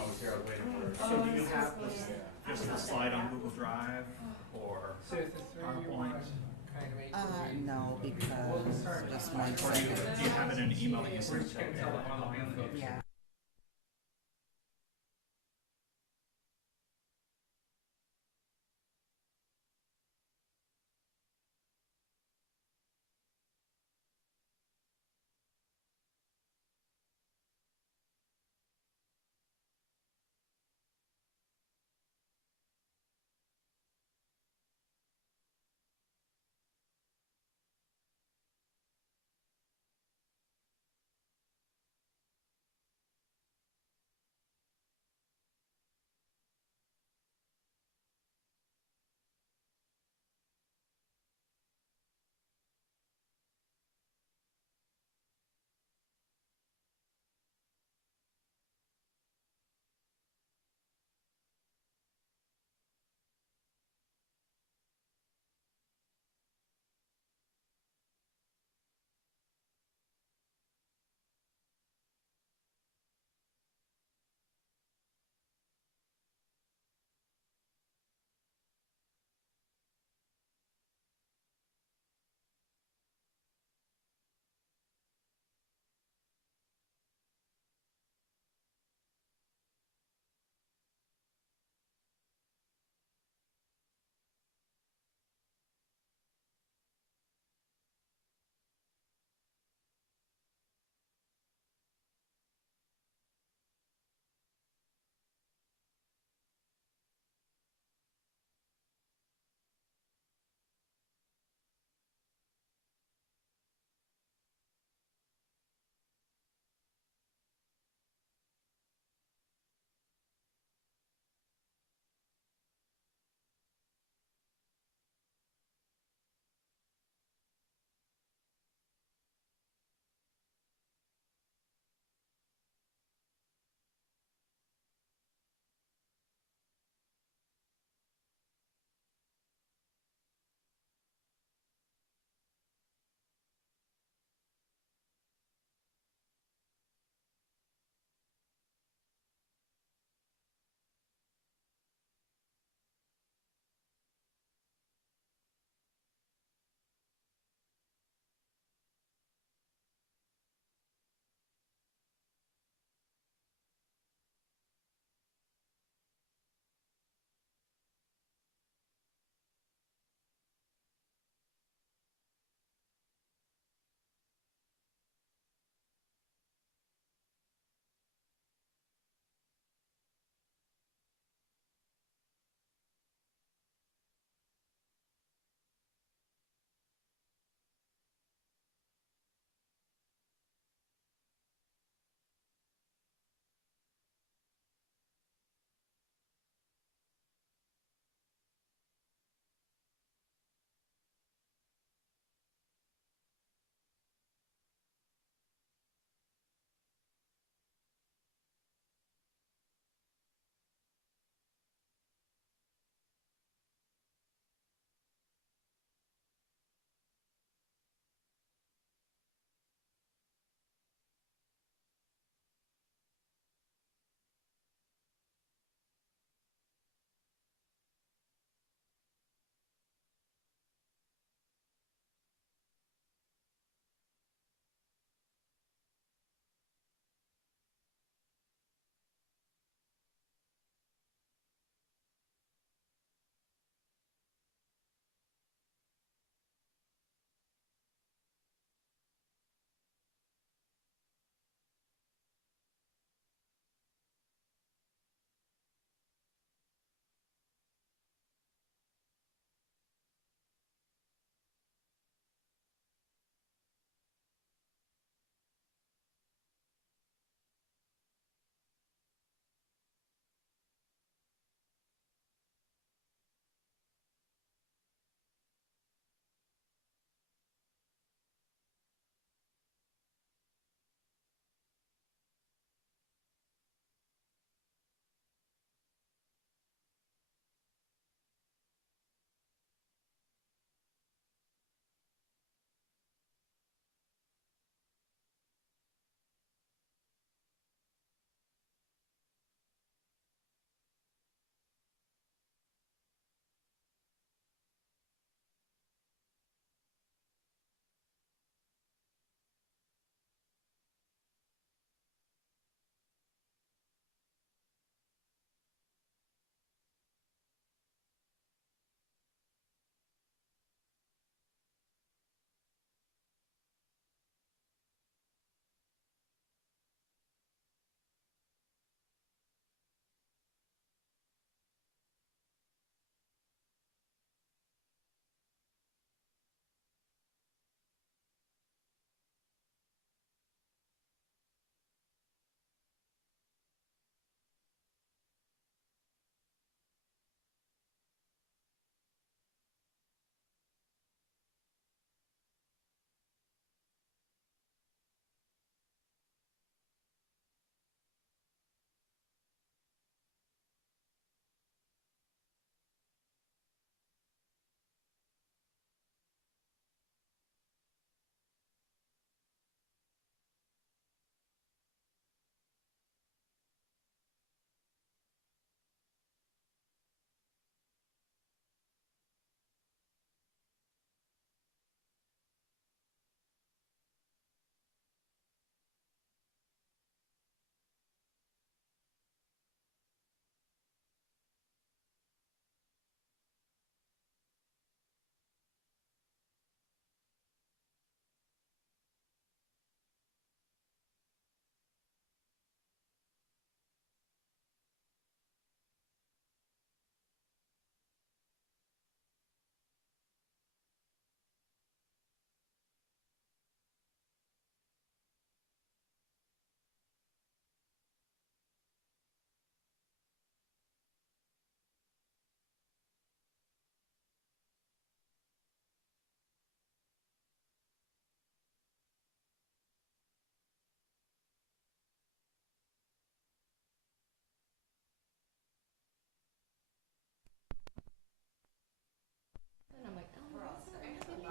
So do you have just the slide on Google Drive or So if the three you want PowerPoint? kind of make No, because just one Or second. do you have it in an email that you we're send just to gonna tell the online folks. Yeah.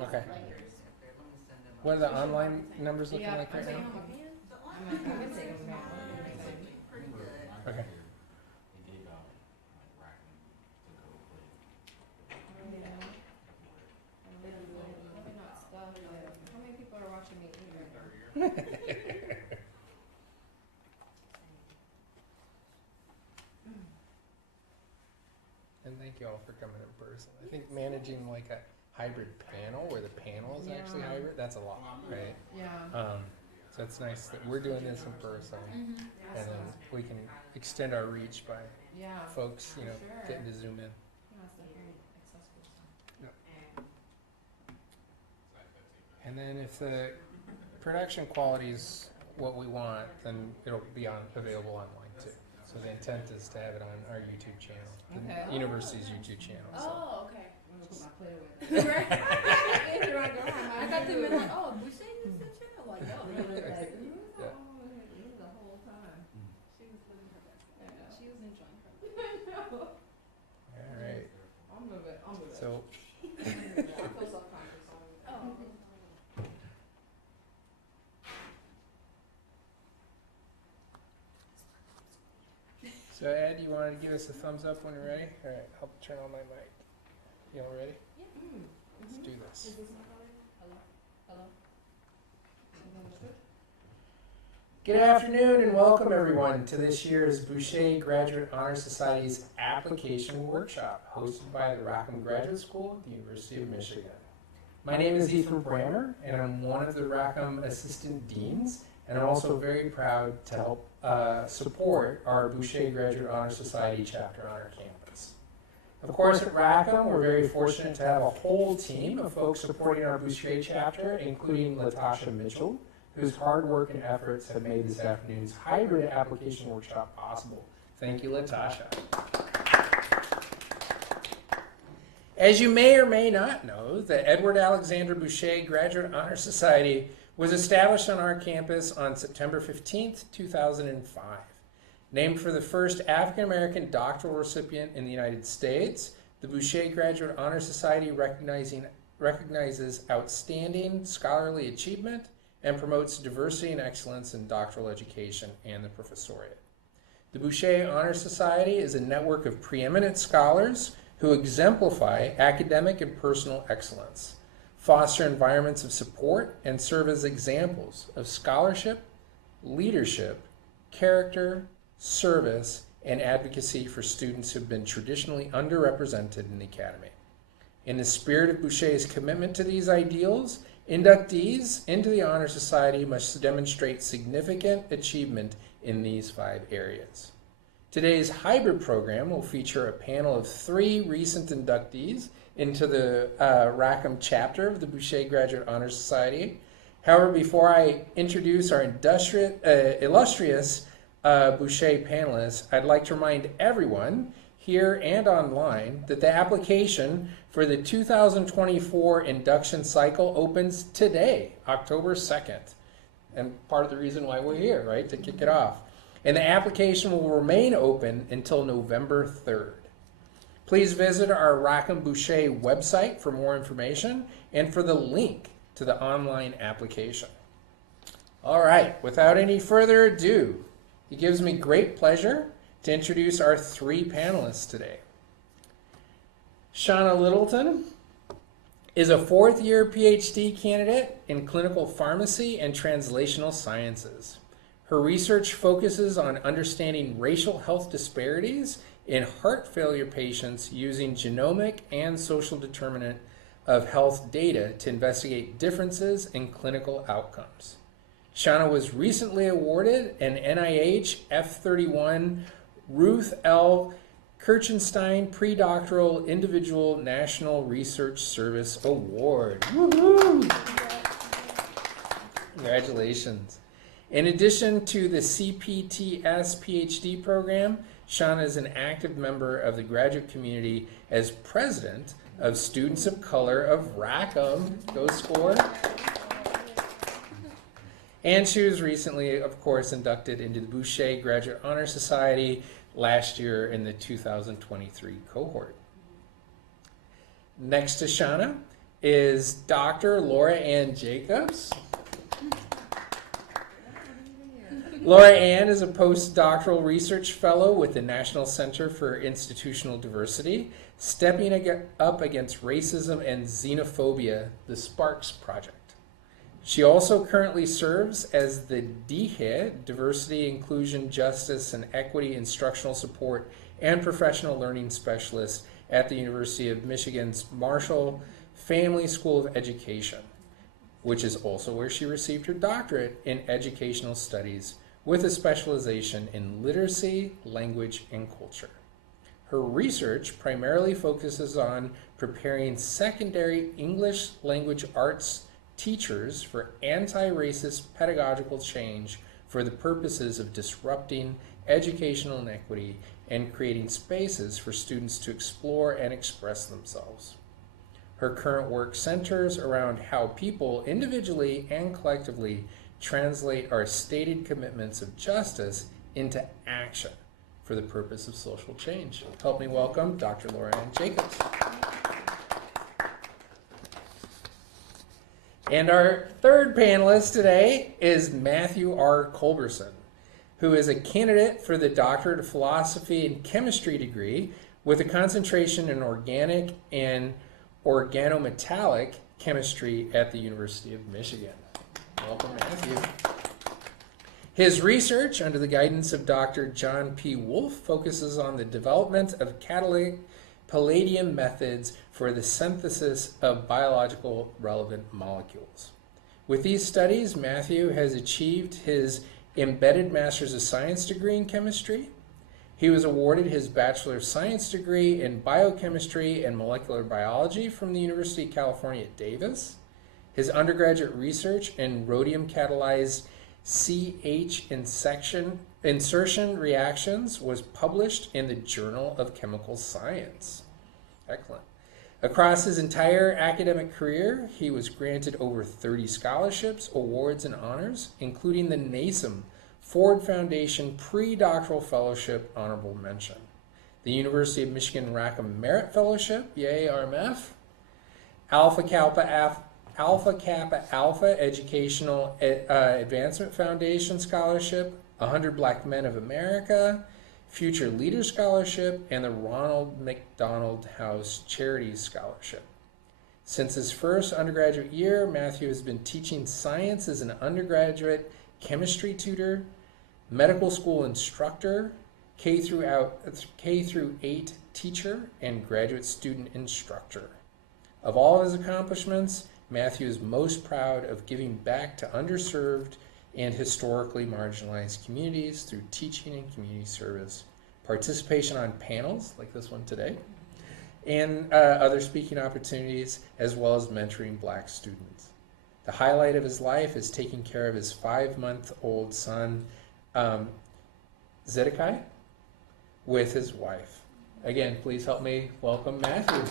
Okay. What are the online numbers looking like right now? Okay. How many people are watching me eat right now? And thank you all for coming in person. I think managing like a hybrid panel where the panel is actually Yeah. hybrid, that's a lot, right? Yeah. So it's nice that we're doing this in person, and then we can extend our reach by Yeah. folks, Sure. getting to zoom in. Yeah, it's like very accessible stuff. And then if the production quality is what we want, then it'll be available online too. So the intent is to have it on our YouTube channel, Okay. the university's YouTube channel. So. Oh, okay. I'm gonna put my play away. Andrew, I go, I got them in like, oh, Bouchet is the channel. Like, oh, they were like, Yeah. the whole time. She was living her best life. Yeah. She was enjoying her life. All right. I'll move it. I'll move it. So I feel self-conscious. Oh. So Ed, you wanted to give us a thumbs up when you're ready? All right, I'll turn on my mic. You all ready? Yeah. Let's do this. Is this my calling? Hello? Hello? Everything is good? Good afternoon and welcome everyone to this year's Bouchet Graduate Honor Society's Application Workshop, hosted by the Rackham Graduate School at the University of Michigan. My name is Ethan Brammer, and I'm one of the Rackham Assistant Deans, and I'm also very proud to help support our Bouchet Graduate Honor Society chapter on our campus. Of course, at Rackham, we're very fortunate to have a whole team of folks supporting our Bouchet chapter, including Latasha Mitchell, whose hard work and efforts have made this afternoon's hybrid application workshop possible. Thank you, Latasha. As you may or may not know, the Edward Alexander Bouchet Graduate Honor Society was established on our campus on September 15th, 2005. Named for the first African-American doctoral recipient in the United States, the Bouchet Graduate Honor Society recognizes outstanding scholarly achievement and promotes diversity and excellence in doctoral education and the professoriate. The Bouchet Honor Society is a network of preeminent scholars who exemplify academic and personal excellence, foster environments of support, and serve as examples of scholarship, leadership, character, service, and advocacy for students who have been traditionally underrepresented in the academy. In the spirit of Bouchet's commitment to these ideals, inductees into the Honor Society must demonstrate significant achievement in these 5 areas. Today's hybrid program will feature a panel of 3 recent inductees into the Rackham chapter of the Bouchet Graduate Honor Society. However, before I introduce our illustrious Bouchet panelists, I'd like to remind everyone here and online that the application for the 2024 induction cycle opens today, October 2nd. And part of the reason why we're here, right, to kick it off. And the application will remain open until November 3rd. Please visit our Rackham Bouchet website for more information and for the link to the online application. All right, without any further ado, it gives me great pleasure to introduce our 3 panelists today. Shauna Littleton is a 4th-year PhD candidate in clinical pharmacy and translational sciences. Her research focuses on understanding racial health disparities in heart failure patients using genomic and social determinant of health data to investigate differences in clinical outcomes. Shauna was recently awarded an NIH F31 Ruth L. Kirchenstein Predoctoral Individual National Research Service Award. Woohoo! Congratulations. In addition to the CPTS PhD program, Shauna is an active member of the graduate community as president of Students of Color of Rackham. Go Score. And she was recently, of course, inducted into the Bouchet Graduate Honor Society last year in the 2023 cohort. Next to Shauna is Dr. Laura Ann Jacobs. Laura Ann is a postdoctoral research fellow with the National Center for Institutional Diversity, stepping up against racism and xenophobia, the Sparks Project. She also currently serves as the DHE, Diversity, Inclusion, Justice, and Equity Instructional Support and Professional Learning Specialist at the University of Michigan's Marshall Family School of Education, which is also where she received her doctorate in educational studies with a specialization in literacy, language, and culture. Her research primarily focuses on preparing secondary English language arts teachers for anti-racist pedagogical change for the purposes of disrupting educational inequity and creating spaces for students to explore and express themselves. Her current work centers around how people individually and collectively translate our stated commitments of justice into action for the purpose of social change. Help me welcome Dr. Laura Ann Jacobs. And our third panelist today is Matthew R. Culberson, who is a candidate for the Doctorate of Philosophy and Chemistry degree with a concentration in organic and organometallic chemistry at the University of Michigan. Welcome, Matthew. His research, under the guidance of Dr. John P. Wolfe, focuses on the development of catalytic palladium methods for the synthesis of biological relevant molecules. With these studies, Matthew has achieved his embedded Master's of Science degree in chemistry. He was awarded his Bachelor of Science degree in biochemistry and molecular biology from the University of California at Davis. His undergraduate research in rhodium-catalyzed CH insertion reactions was published in the Journal of Chemical Science. Excellent. Across his entire academic career, he was granted over 30 scholarships, awards, and honors, including the NASM Ford Foundation Pre-Doctoral Fellowship Honorable Mention, the University of Michigan Rackham Merit Fellowship, yay RMF, Alpha Kappa Alpha Educational Advancement Foundation Scholarship, 100 Black Men of America, Future Leader Scholarship, and the Ronald McDonald House Charities Scholarship. Since his first undergraduate year, Matthew has been teaching science as an undergraduate chemistry tutor, medical school instructor, K through 8 teacher, and graduate student instructor. Of all of his accomplishments, Matthew is most proud of giving back to underserved and historically marginalized communities through teaching and community service, participation on panels like this one today, and other speaking opportunities, as well as mentoring Black students. The highlight of his life is taking care of his 5-month-old son, Zedekiah, with his wife. Again, please help me welcome Matthew,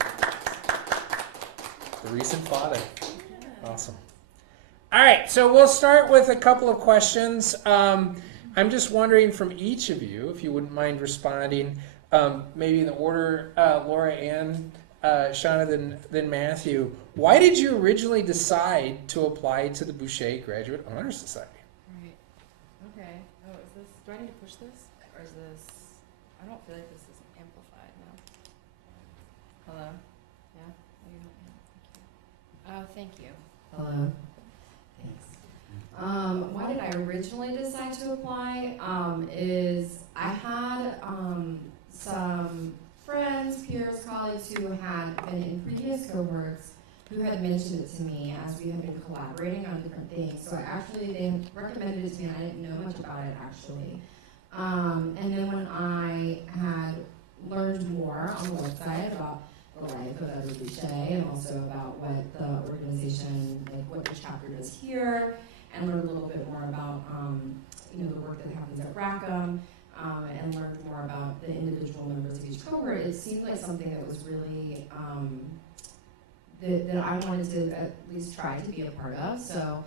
the recent father. Awesome. All right, so we'll start with a couple of questions. I'm just wondering from each of you, if you wouldn't mind responding, maybe in the order, Laura Ann, Shauna, then Matthew. Why did you originally decide to apply to the Bouchet Graduate Honor Society? Right. Okay. Oh, is this? Do I need to push this, or is this? I don't feel like this is amplified now. Hello. Yeah. Oh, thank you. Hello. Thanks. Why did I originally decide to apply? Is I had some friends, peers, colleagues who had been in previous cohorts who had mentioned it to me as we had been collaborating on different things. So they recommended it to me, and I didn't know much about it actually. And then when I had learned more on the website about the life of Edward Bouchet and also about what the organization, like what the chapter does here, and learned a little bit more about the work that happens at Rackham, and learned more about the individual members of each cohort, it seemed like something that was really that I wanted to at least try to be a part of. So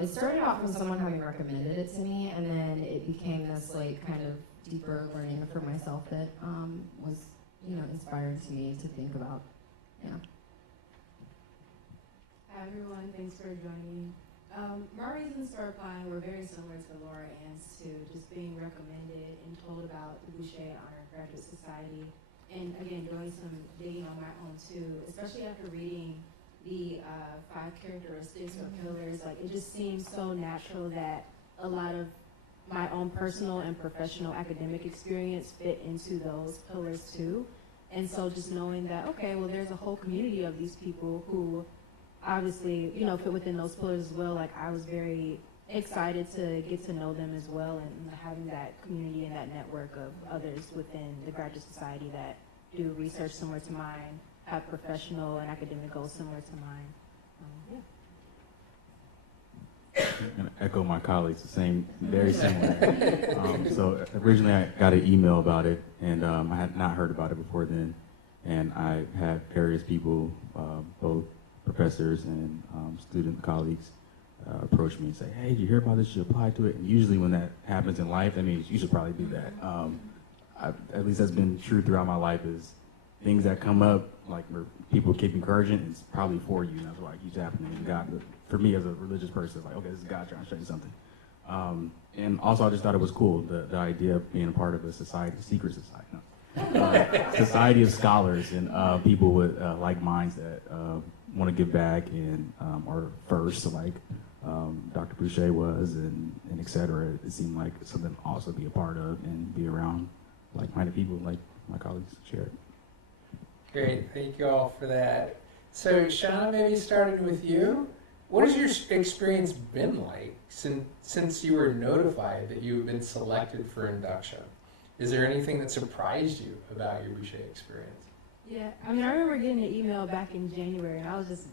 it started off from someone having recommended it to me, and then it became this like kind of deeper learning for myself that was inspired to me to think about. Hi everyone, thanks for joining me. My reasons for applying were very similar to Laura Ann's too, just being recommended and told about the Bouchet Honor Graduate Society, and again, doing some digging on my own too, especially after reading the 5 characteristics or pillars. Like, it just seems so natural that a lot of my own personal and professional academic experience fit into those pillars too. And so just knowing that, okay, well, there's a whole community of these people who obviously, you know, fit within those pillars as well. Like, I was very excited to get to know them as well, and having that community and that network of others within the Graduate Society that do research similar to mine, have professional and academic goals similar to mine. Yeah. I'm going to echo my colleagues, the same, very similar. So originally I got an email about it, and I had not heard about it before then. And I had various people, both professors and student colleagues, approach me and say, hey, did you hear about this? You should apply to it. And usually when that happens in life, that means you should probably do that. At least that's been true throughout my life, is things that come up, like where people keep encouraging, it's probably for you, and that's why it keeps happening. And God, for me as a religious person, it's like, okay, this is God trying to show you something. And also I just thought it was cool, the idea of being a part of a society, secret society, society of scholars and people with like minds that want to give back and are first, like Dr. Bouchet was, and et cetera. It seemed like something to also be a part of and be around like-minded people like my colleagues shared. Great, thank you all for that. So Shauna, maybe starting with you. What has your experience been like since you were notified that you've been selected for induction? Is there anything that surprised you about your Bouchet experience? Yeah, I mean, I remember getting an email back in January, and I was just,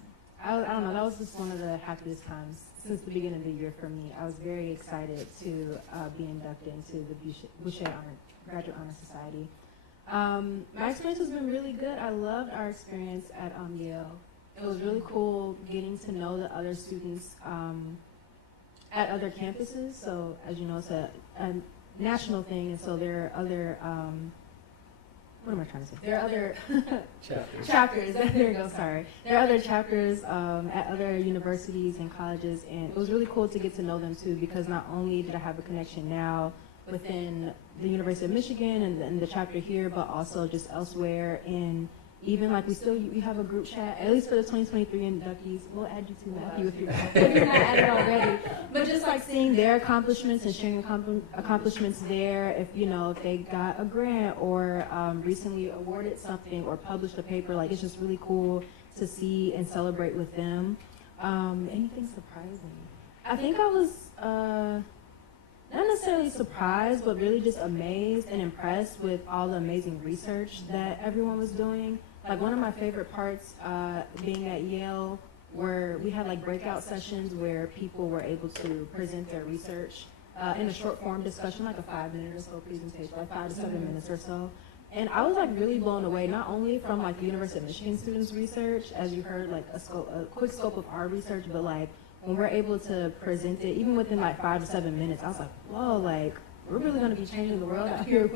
I don't know, that was just one of the happiest times since the beginning of the year for me. I was very excited to be inducted into the Bouchet Graduate Honor Society. My experience has been really good. I loved our experience at Yale. It was really cool getting to know the other students at other campuses. So, as you know, it's a national thing, and so there are other, what am I trying to say? There are other chapters. There you go, sorry. There are other chapters at other universities and colleges, and it was really cool to get to know them too, because not only did I have a connection now within the University of Michigan and the chapter here, but also just elsewhere. And even like we have a group chat, at least for the 2023 inductees. We'll add you to Matthew if you're not added already. But just like seeing their accomplishments and sharing accomplishments there, if they got a grant or recently awarded something or published a paper, like it's just really cool to see and celebrate with them. Anything surprising? I think I was not necessarily surprised, but really just amazed and impressed with all the amazing research that everyone was doing. Like, one of my favorite parts being at Yale, where we had like breakout sessions where people were able to present their research in a short form discussion, like a 5-minute or so presentation, like 5 to 7 minutes or so. And I was like really blown away, not only from like the University of Michigan students' research, as you heard, like a quick scope of our research, but like when we're able to present it, even within like 5 to 7 minutes, I was like, whoa, like we're really going to be changing the world out here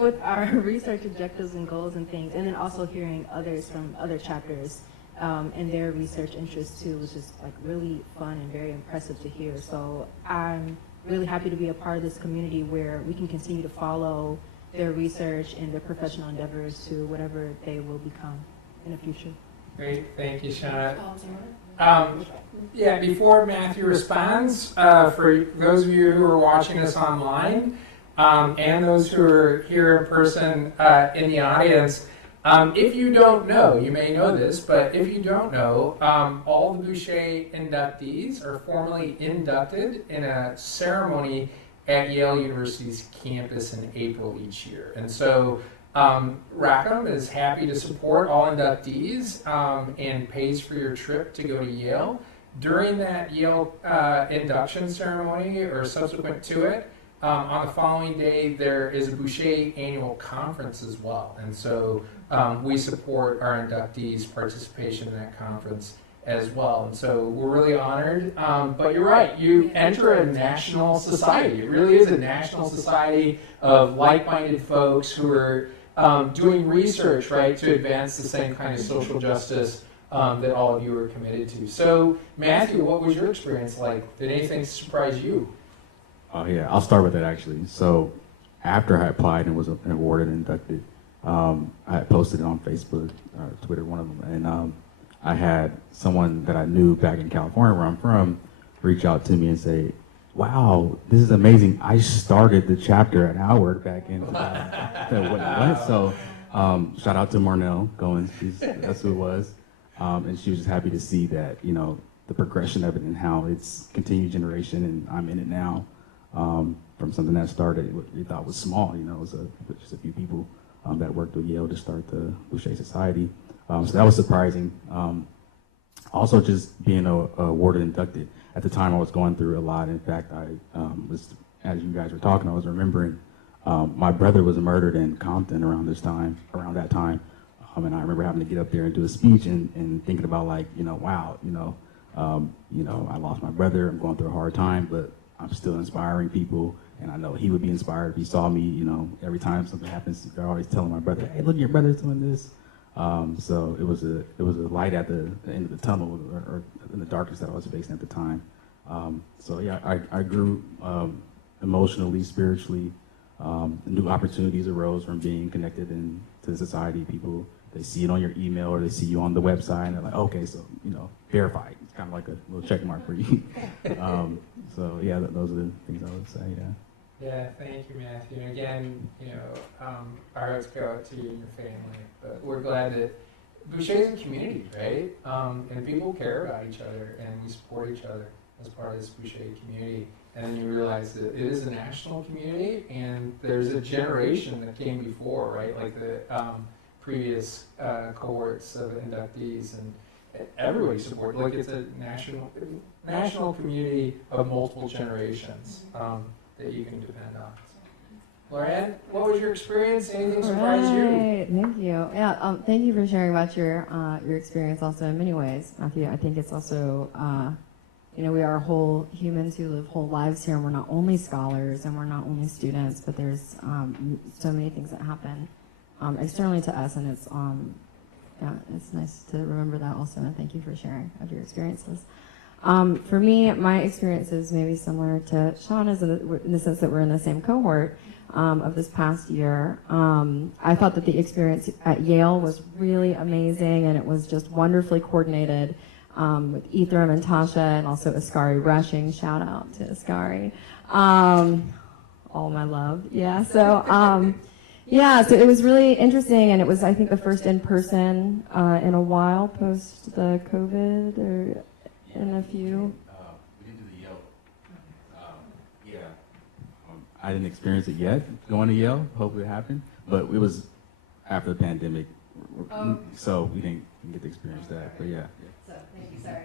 with our research objectives and goals and things. And then also hearing others from other chapters and their research interests too was just like really fun and very impressive to hear. So I'm really happy to be a part of this community where we can continue to follow their research and their professional endeavors to whatever they will become in the future. Great, thank you, Shauna. Yeah, before Matthew responds, for those of you who are watching us online and those who are here in person in the audience, if you don't know, you may know this, but if you don't know, all the Bouchet inductees are formally inducted in a ceremony at Yale University's campus in April each year. And so Rackham is happy to support all inductees and pays for your trip to go to Yale. During that Yale induction ceremony or subsequent to it, on the following day, there is a Bouchet annual conference as well. And so we support our inductees' participation in that conference as well. And so we're really honored. But you're right, you enter a national society. It really is a national society of like-minded folks who are doing research, right, to advance the same kind of social justice that all of you are committed to. So, Matthew, what was your experience like? Did anything surprise you? Oh yeah, I'll start with that actually. So after I applied and was awarded and inducted, I had posted it on Facebook or Twitter, one of them, and I had someone that I knew back in California, where I'm from, reach out to me and say, "Wow, this is amazing! I started the chapter at Howard back in." So shout out to Marnell Goins, that's who it was, and she was just happy to see that, you know, the progression of it and how it's continued generation, and I'm in it now. From something that started, we thought was small, you know, it was just a few people that worked with Yale to start the Bouchet Society. So that was surprising. Also, just being awarded inducted. At the time, I was going through a lot. In fact, I was, as you guys were talking, I was remembering my brother was murdered in Compton around that time. And I remember having to get up there and do a speech and thinking about, like, you know, wow, I lost my brother. I'm going through a hard time, but I'm still inspiring people, and I know he would be inspired if he saw me. You know, every time something happens, they're always telling my brother, "Hey, look, your brother's doing this." So it was a light at the end of the tunnel, or in the darkness that I was facing at the time. So yeah, I grew emotionally, spiritually. New opportunities arose from being connected to the society. People, they see it on your email or they see you on the website, and they're like, okay, so, you know, verified. It's kind of like a little check mark for you. So yeah, those are the things I would say. Yeah. Yeah, thank you, Matthew. And again, you know, our hearts go out to you and your family. But we're glad that Boucher is a community, right? And people care about each other, and we support each other as part of this Boucher community. And then you realize that it is a national community, and there's a generation that came before, right? Like the previous cohorts of inductees, and everybody supports. Like, it's a national community of multiple generations that you can depend on. Lauren, what was your experience? Anything surprised you? Right, thank you. Yeah, thank you for sharing about your experience also in many ways, Matthew. I think it's also, you know, we are whole humans who live whole lives here, and we're not only scholars and we're not only students, but there's so many things that happen externally to us, and it's yeah, it's nice to remember that also, and thank you for sharing of your experiences. For me, my experience is maybe similar to Shauna's in the sense that we're in the same cohort of this past year. I thought that the experience at Yale was really amazing, and it was just wonderfully coordinated with Ethram and Tasha, and also Askari rushing. Shout out to Askari. All my love. Yeah, so yeah, so it was really interesting, and it was, I think, the first in-person in a while post the COVID, or in a few. We didn't do the Yale. Yeah. I didn't experience it yet, going to Yale. Hopefully it happened. But it was after the pandemic, so we didn't get to experience that. But yeah. So, thank you, sorry.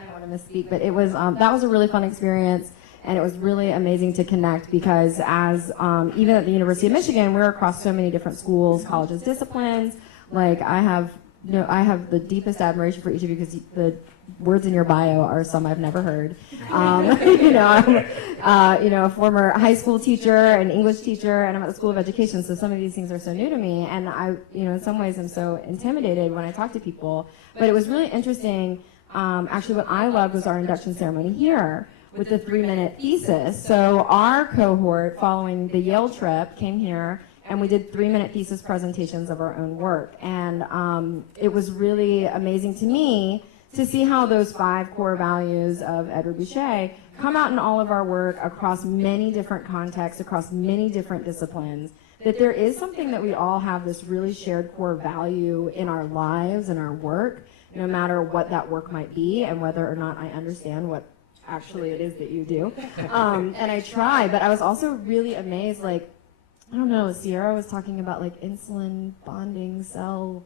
I don't want to misspeak, but it was, that was a really fun experience, and it was really amazing to connect, because as, even at the University of Michigan, we're across so many different schools, colleges, disciplines. Like, I have the deepest admiration for each of you, because the words in your bio are some I've never heard. You know, I'm a former high school teacher, an English teacher, and I'm at the School of Education, so some of these things are so new to me, and I, in some ways I'm so intimidated when I talk to people. But it was really interesting. Actually, what I loved was our induction ceremony here with the 3-minute thesis. So our cohort, following the Yale trip, came here, and we did 3-minute thesis presentations of our own work. And it was really amazing to me to see how those 5 core values of Edward Bouchet come out in all of our work across many different contexts, across many different disciplines, that there is something that we all have this really shared core value in our lives and our work, no matter what that work might be and whether or not I understand what actually it is that you do. And I try, but I was also really amazed, like, I don't know, Sierra was talking about like insulin bonding cell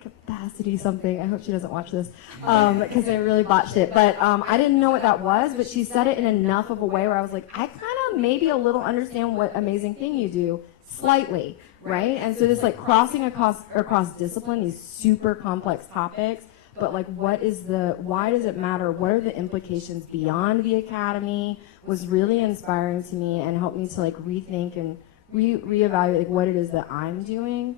capacity something. I hope she doesn't watch this because I really botched it. But I didn't know what that was, but she said it in enough of a way where I was like, I kind of maybe a little understand what amazing thing you do, slightly, right? And so this like crossing across discipline, these super complex topics, but like why does it matter? What are the implications beyond the academy was really inspiring to me and helped me to like rethink and reevaluate like what it is that I'm doing.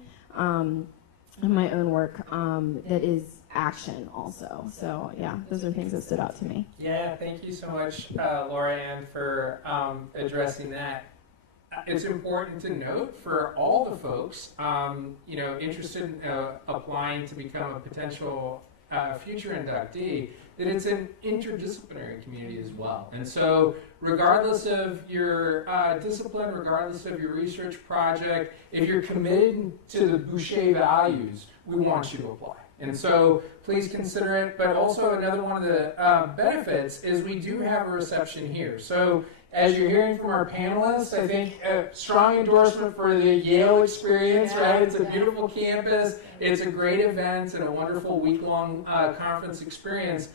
in my own work that is action also. So yeah, those are things that stood out to me. Yeah, thank you so much, Laura Ann, for addressing that. It's important to note for all the folks, interested in applying to become a potential future inductee, that it's an interdisciplinary community as well. And so regardless of your discipline, regardless of your research project, if you're committed to the Bouchet values, we want you to apply. And so please consider it. But also another one of the benefits is we do have a reception here. So as you're hearing from our panelists, I think a strong endorsement for the Yale experience, right? It's a beautiful campus. It's a great event and a wonderful week-long conference experience.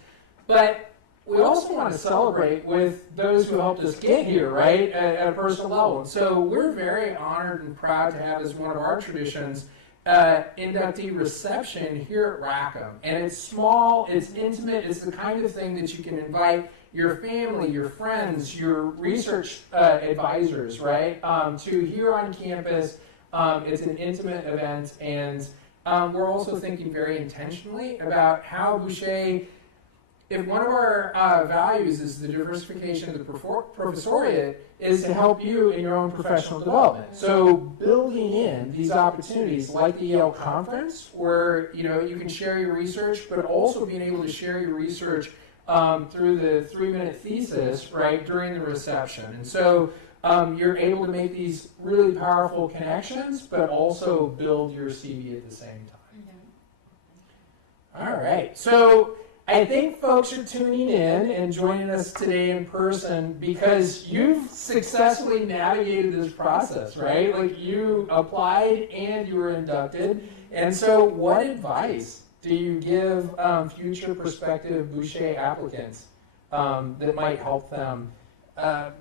But we also want to celebrate with those who helped us get here, right, at a personal level. And so we're very honored and proud to have as one of our traditions inductee reception here at Rackham. And it's small, it's intimate, it's the kind of thing that you can invite your family, your friends, your research advisors, right, to here on campus. It's an intimate event, and we're also thinking very intentionally about how Bouchet, if one of our values is the diversification of the professoriate, is to help you in your own professional development. So building in these opportunities like the Yale Conference, where you can share your research, but also being able to share your research through the 3-minute thesis, right, during the reception. And so you're able to make these really powerful connections, but also build your CV at the same time. All right. So I think folks are tuning in and joining us today in person because you've successfully navigated this process, right? Like you applied and you were inducted. And so what advice do you give future prospective Bouchet applicants that might help them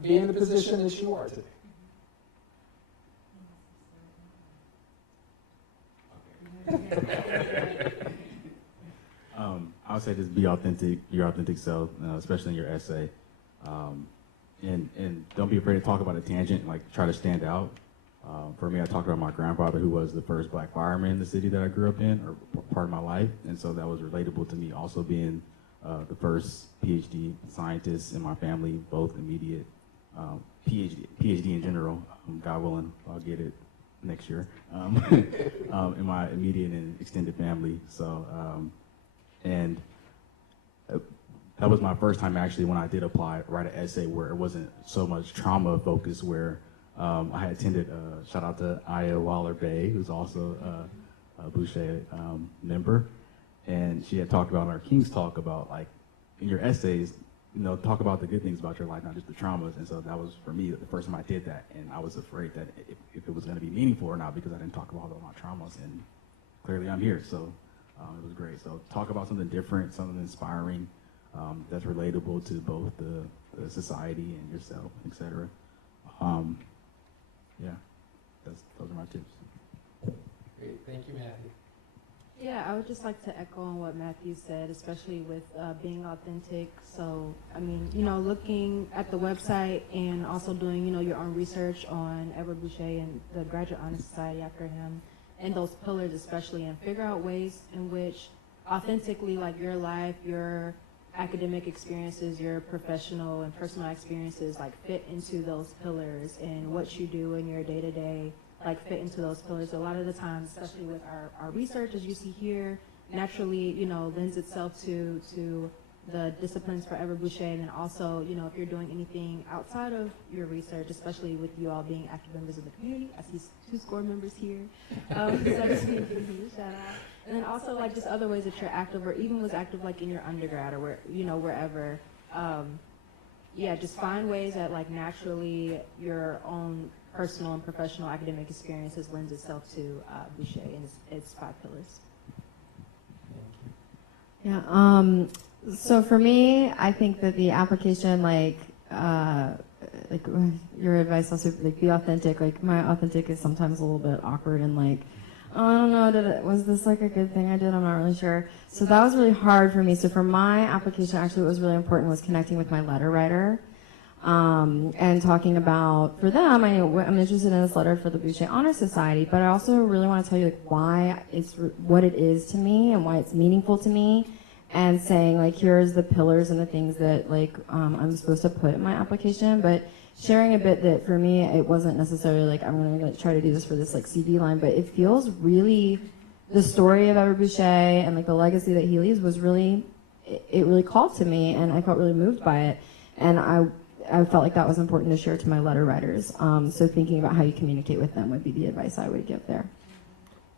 be in the position that you are today? I would say just be authentic, your authentic self, especially in your essay. And don't be afraid to talk about a tangent, like try to stand out. For me, I talked about my grandfather, who was the first black fireman in the city that I grew up in, or part of my life. And so that was relatable to me. Also being the first PhD scientist in my family, both immediate, PhD in general, God willing, I'll get it next year, in my immediate and extended family. So, and that was my first time actually when I did apply, write an essay where it wasn't so much trauma focused, where I had attended, shout out to Aya Waller-Bay, who's also a Bouchet member, and she had talked about in our King's Talk about, like, in your essays, talk about the good things about your life, not just the traumas. And so that was, for me, the first time I did that, and I was afraid that if it was going to be meaningful or not, because I didn't talk about all my traumas, and clearly I'm here, so it was great. So talk about something different, something inspiring, that's relatable to both the society and yourself, etc. Yeah, those are my tips. Great, thank you, Matthew. Yeah, I would just like to echo on what Matthew said, especially with being authentic. So, I mean, looking at the website and also doing, your own research on Edward Bouchet and the Graduate Honor Society after him, and those pillars especially, and figure out ways in which authentically, like your life, your academic experiences, your professional and personal experiences, like fit into those pillars, and what you do in your day-to-day like fit into those pillars. A lot of the times, especially with our research, as you see here, naturally, lends itself to the disciplines for Edward Bouchet. And then also, if you're doing anything outside of your research, especially with you all being active members of the community, I see 2 SCORE members here, so I just want to give you a shout out. And then also, like, just other ways that you're active, or even was active, like, in your undergrad, or wherever. Yeah, just find ways that, like, naturally your own personal and professional academic experiences lends itself to Bouchet and its 5 pillars. Yeah. So for me, I think that the application, like your advice also, like, be authentic. Like, my authentic is sometimes a little bit awkward and like, oh, I don't know, was this like a good thing I did? I'm not really sure. So that was really hard for me. So for my application, actually what was really important was connecting with my letter writer. and talking about, for them, I'm interested in this letter for the Bouchet Honor Society, but I also really want to tell you like why it's what it is to me and why it's meaningful to me, and saying like here's the pillars and the things that like I'm supposed to put in my application, but sharing a bit that for me it wasn't necessarily like I'm going to try to do this for this like CD line, but it feels really the story of Edward Bouchet and like the legacy that he leaves was really, it really called to me, and I felt really moved by it, and I felt like that was important to share to my letter writers. So thinking about how you communicate with them would be the advice I would give there.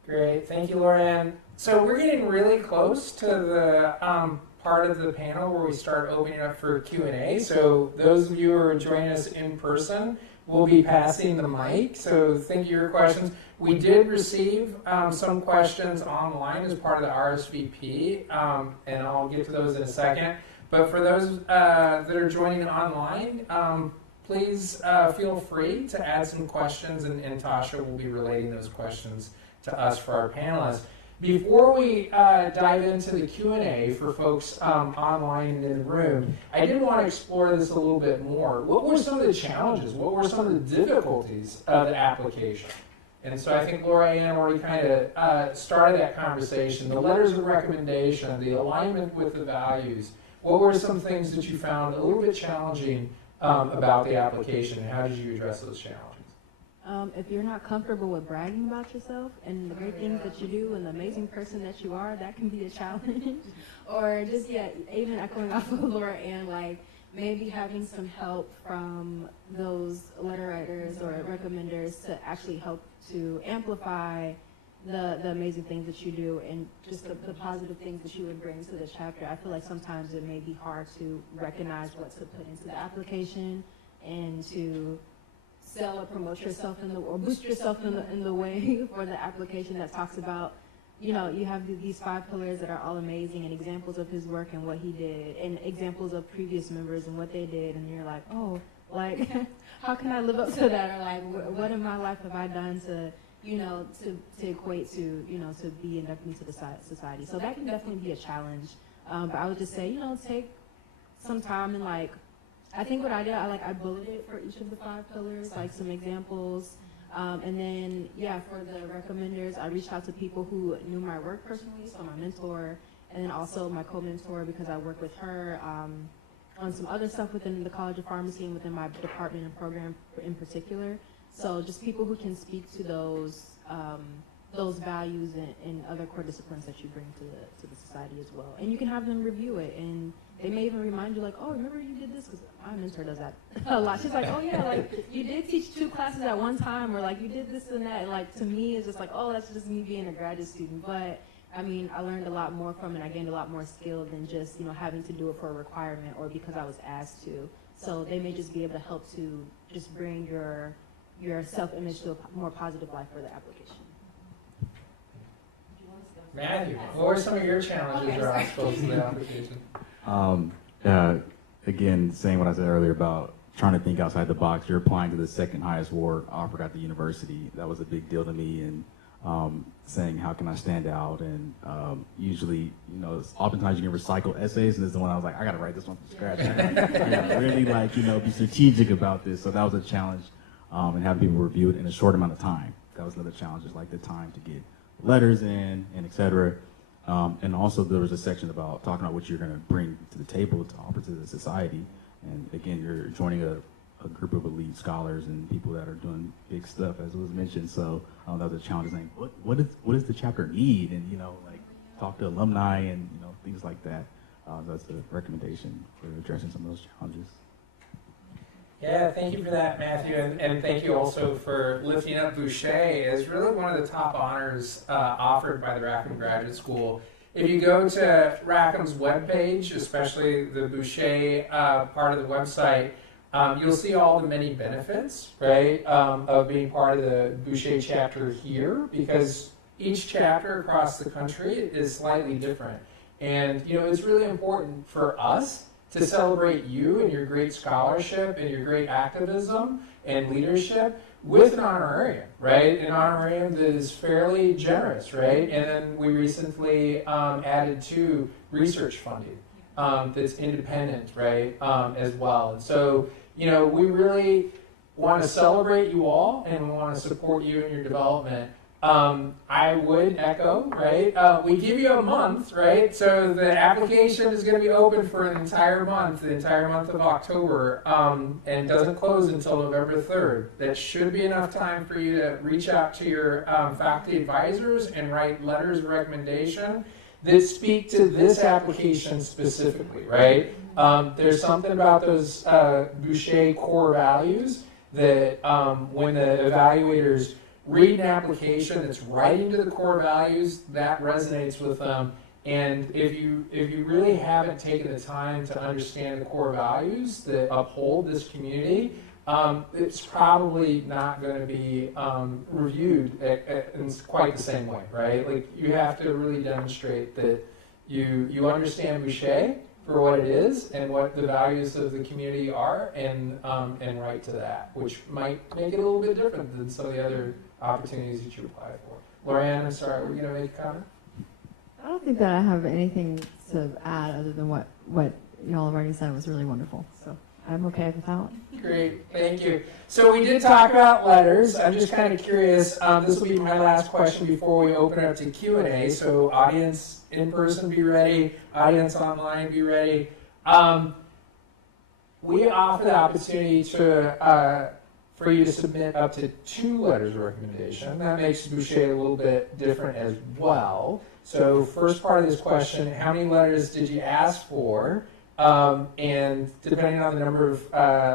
Great, thank you, Lauren. So we're getting really close to the part of the panel where we start opening up for Q&A. So those of you who are joining us in person, we'll be passing the mic. So think of your questions. We did receive some questions online as part of the RSVP, and I'll get to those in a second. But for those that are joining online, please feel free to add some questions, and Tasha will be relating those questions to us for our panelists. Before we dive into the Q&A for folks online and in the room, I did want to explore this a little bit more. What were some of the challenges? What were some of the difficulties of the application? And so I think Laura Ann already kind of started that conversation. The letters of recommendation, the alignment with the values. What were some things that you found a little bit challenging about the application, and how did you address those challenges? If you're not comfortable with bragging about yourself and the great things that you do and the amazing person that you are, that can be a challenge. Or just, yeah, even echoing off of Laura Ann, like maybe having some help from those letter writers or recommenders to actually help to amplify the amazing things that you do and just the positive things that you would bring to the chapter. I feel like sometimes it may be hard to recognize what to put into the application and to sell or promote yourself or boost yourself in the way for the application that talks about, you know, you have these 5 pillars that are all amazing and examples of his work and what he did and examples of previous members and what they did, and you're like, oh, like how can I live up to that, or like what in my life have I done to, you know, to equate to, you know, to be inducted into the society. So that can definitely be a challenge. But I would just say, you know, take some time and like, I think what I did, I bulleted for each of the 5 pillars, like some examples. And then, yeah, for the recommenders, I reached out to people who knew my work personally, so my mentor, and then also my co-mentor, because I work with her on some other stuff within the College of Pharmacy and within my department and program in particular. So just people who can speak to those values and other core disciplines that you bring to the society as well. And you can have them review it, and they may even remind you like, oh, remember you did this? Because my mentor does that a lot. She's like, oh yeah, like you did teach 2 classes at one time, or like you did this and that. And like to me, it's just like, oh, that's just me being a graduate student. But I mean, I learned a lot more from it. I gained a lot more skill than just, you know, having to do it for a requirement or because I was asked to. So they may just be able to help to just bring your self-image to a more positive life for the application. Matthew, what were some of your challenges or obstacles to the application? Again, saying what I said earlier about trying to think outside the box. You're applying to the second highest award offered at the university. That was a big deal to me, and saying how can I stand out, and usually, you know, oftentimes you can recycle essays, and this is the one I was like, I gotta write this one from scratch. I gotta really, like, you know, be strategic about this. So that was a challenge, and having people review it in a short amount of time. That was another challenge, is like the time to get letters in and et cetera. And also there was a section about talking about what you're going to bring to the table to offer to the society. And again, you're joining a group of elite scholars and people that are doing big stuff, as was mentioned. So that was a challenge, saying, what does the chapter need? And, you know, like talk to alumni and, you know, things like that. That's a recommendation for addressing some of those challenges. Yeah, thank you for that, Matthew, and thank you also for lifting up Bouchet as really one of the top honors offered by the Rackham Graduate School. If you go to Rackham's webpage, especially the Bouchet part of the website, you'll see all the many benefits, right, of being part of the Bouchet chapter here, because each chapter across the country is slightly different. And, you know, it's really important for us to celebrate you and your great scholarship and your great activism and leadership with an honorarium, right? An honorarium that is fairly generous, right? And then we recently added 2 research funding that's independent, right, as well. And so, we really want to celebrate you all and we want to support you in your development. I would echo, right? We give you a month, right? So the application is going to be open for an entire month, the entire month of October, and doesn't close until November 3rd. That should be enough time for you to reach out to your faculty advisors and write letters of recommendation that speak to this application specifically, right? There's something about those Bouchet core values that when the evaluators read an application that's writing to the core values, that resonates with them. And if you really haven't taken the time to understand the core values that uphold this community, it's probably not going to be reviewed in quite the same way, right? Like, you have to really demonstrate that you understand Bouchet for what it is and what the values of the community are, and write to that, which might make it a little bit different than some of the other opportunities that you apply for. Lorianne, I'm sorry, were you going to make a comment? I don't think that I have anything to add other than what y'all have already said was really wonderful. So I'm okay with that one. Great, thank you. So we did talk about letters. I'm just kind of curious. This will be my last question before we open it up to Q&A. So audience in person, be ready. Audience online, be ready. We offer the opportunity for you to submit up to 2 letters of recommendation. That makes Bouchet a little bit different as well. So first part of this question, how many letters did you ask for? And depending on the number of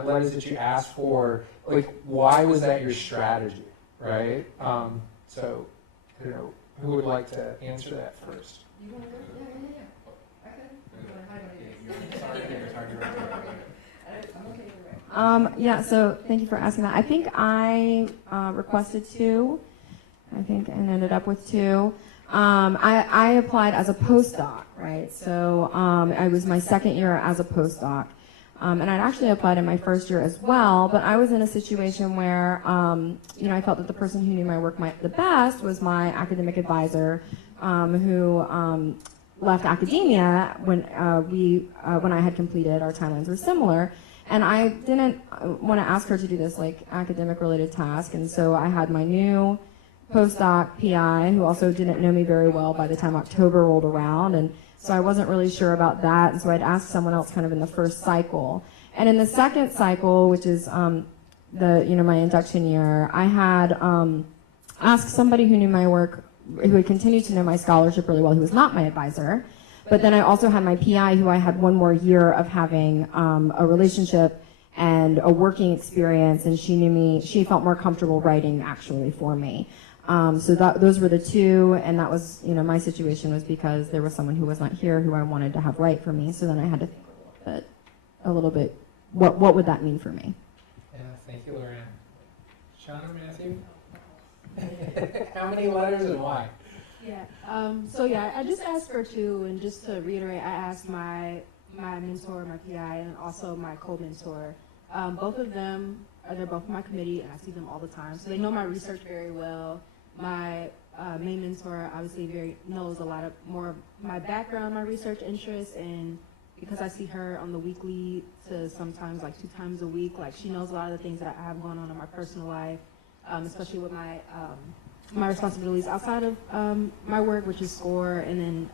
letters that you asked for, like, why was that your strategy, right? So, who would like to answer that first? You want to go? Yeah. Yeah, so thank you for asking that. I think I requested 2, and ended up with 2. I applied as a postdoc, right? So I was my second year as a postdoc. And I'd actually applied in my first year as well, but I was in a situation where, I felt that the person who knew my work the best was my academic advisor, who left academia when I had completed. Our timelines were similar. And I didn't want to ask her to do this academic related task, and so I had my new postdoc PI, who also didn't know me very well by the time October rolled around, and so I wasn't really sure about that, and so I'd asked someone else kind of in the first cycle. And in the second cycle, which is my induction year, I had asked somebody who knew my work, who had continued to know my scholarship really well, who was not my advisor. But then I also had my PI, who I had one more year of having a relationship and a working experience, and she knew me. She felt more comfortable writing actually for me. So those were the 2, and that was, my situation was because there was someone who was not here who I wanted to have write for me. So then I had to think a little bit, what would that mean for me? Yeah, thank you, Lorianne. Sean or Matthew? How many letters and why? Yeah. I just asked for 2, and just to reiterate, I asked my mentor, my PI, and also my co-mentor. Both of them they're both in my committee, and I see them all the time, so they know my research very well. My main mentor obviously knows a lot of more of my background, my research interests, and because I see her on the weekly to sometimes 2 times a week, she knows a lot of the things that I have going on in my personal life, especially with my responsibilities outside of my work, which is SCORE, and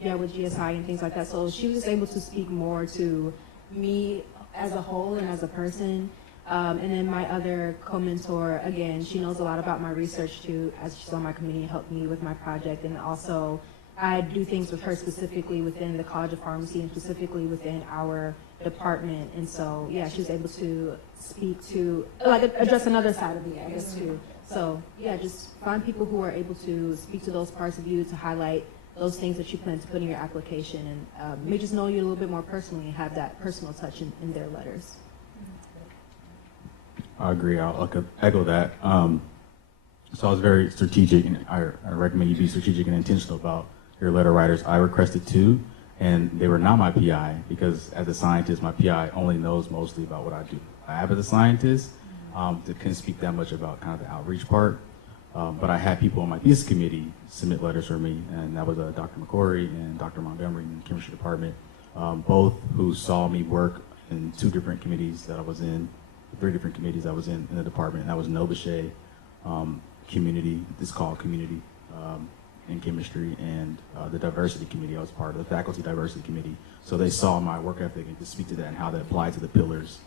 then with GSI and things like that. So she was able to speak more to me as a whole and as a person. And then my other co-mentor, again, she knows a lot about my research too, as she's on my committee and helped me with my project. And also, I do things with her specifically within the College of Pharmacy and specifically within our department. And so, yeah, she was able to speak to, address another side of me, I guess, too. So, yeah, just find people who are able to speak to those parts of you, to highlight those things that you plan to put in your application, and may just know you a little bit more personally and have that personal touch in their letters. I agree. I'll echo that. So I was very strategic, and I recommend you be strategic and intentional about your letter writers. I requested 2, and they were not my PI, because as a scientist, my PI only knows mostly about what I do. I have as a scientist, that couldn't speak that much about kind of the outreach part. But I had people on my thesis committee submit letters for me, and that was Dr. McCory and Dr. Montgomery in the chemistry department, both who saw me work in 2 different committees that I was in, 3 different committees I was in the department. And that was no Bouchet, community, it's called community, in chemistry, and the diversity committee. I was part of the faculty diversity committee. So they saw my work ethic and could speak to that and how that applied to the pillars.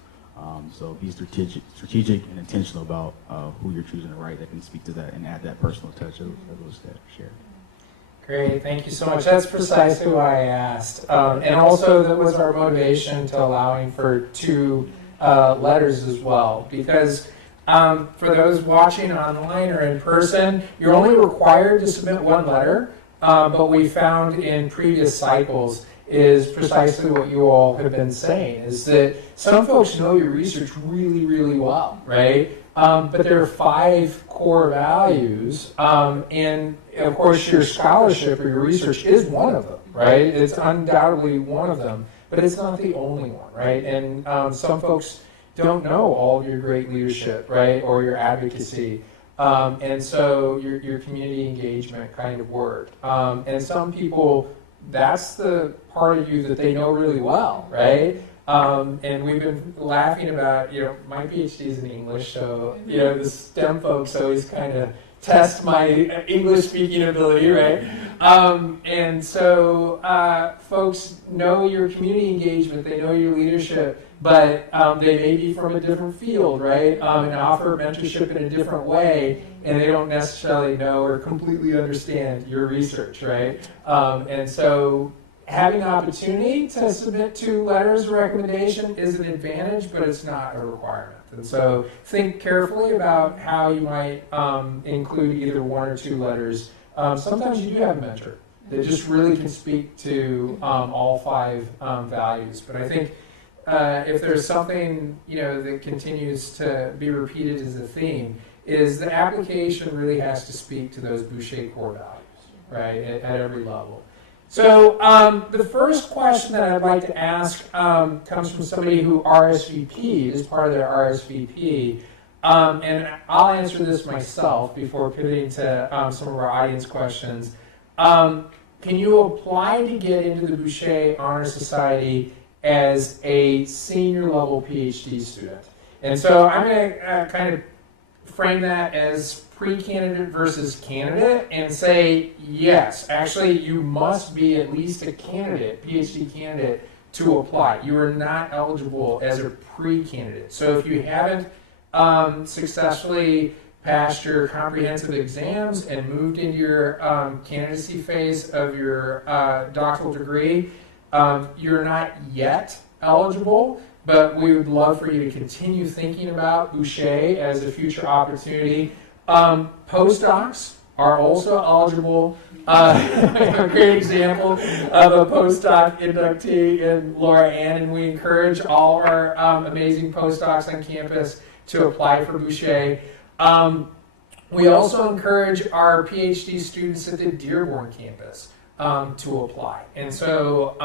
So be strategic and intentional about who you're choosing to write that can speak to that and add that personal touch of those that shared. Great, thank you so much. That's precisely why I asked. And also that was our motivation to allowing for 2 letters as well. Because for those watching online or in person, you're only required to submit 1 letter. But we found in previous cycles is precisely what you all have been saying, is that some folks know your research really, really well, right? But there are 5 core values, and of course your scholarship or your research is one of them, right? It's undoubtedly one of them, but it's not the only one, right? And some folks don't know all of your great leadership, right, or your advocacy. And so your community engagement kind of work. And some people, that's the part of you that they know really well, right? And we've been laughing about, my PhD is in English, so, the STEM folks always kind of test my English speaking ability, right? And so folks know your community engagement, they know your leadership, but they may be from a different field, right? And offer mentorship in a different way, and they don't necessarily know or completely understand your research, right? And so having the opportunity to submit 2 letters of recommendation is an advantage, but it's not a requirement. And so think carefully about how you might include either 1 or 2 letters. Sometimes you do have a mentor that just really can speak to all 5 values. But I think if there's something that continues to be repeated as a theme, is the application really has to speak to those Bouchet core values, right, at every level. So the first question that I'd like to ask comes from somebody who RSVP'd as part of their RSVP. And I'll answer this myself before pivoting to some of our audience questions. Can you apply to get into the Bouchet Honor Society as a senior level PhD student? And so I'm going to kind of frame that as pre-candidate versus candidate and say, yes, actually you must be at least a candidate, PhD candidate, to apply. You are not eligible as a pre-candidate. So if you haven't successfully passed your comprehensive exams and moved into your candidacy phase of your doctoral degree, you're not yet eligible, but we would love for you to continue thinking about Bouchet as a future opportunity. Postdocs are also eligible. A great example of a postdoc inductee in Laura Ann, and we encourage all our amazing postdocs on campus to apply for Bouchet. We also encourage our PhD students at the Dearborn campus to apply. And so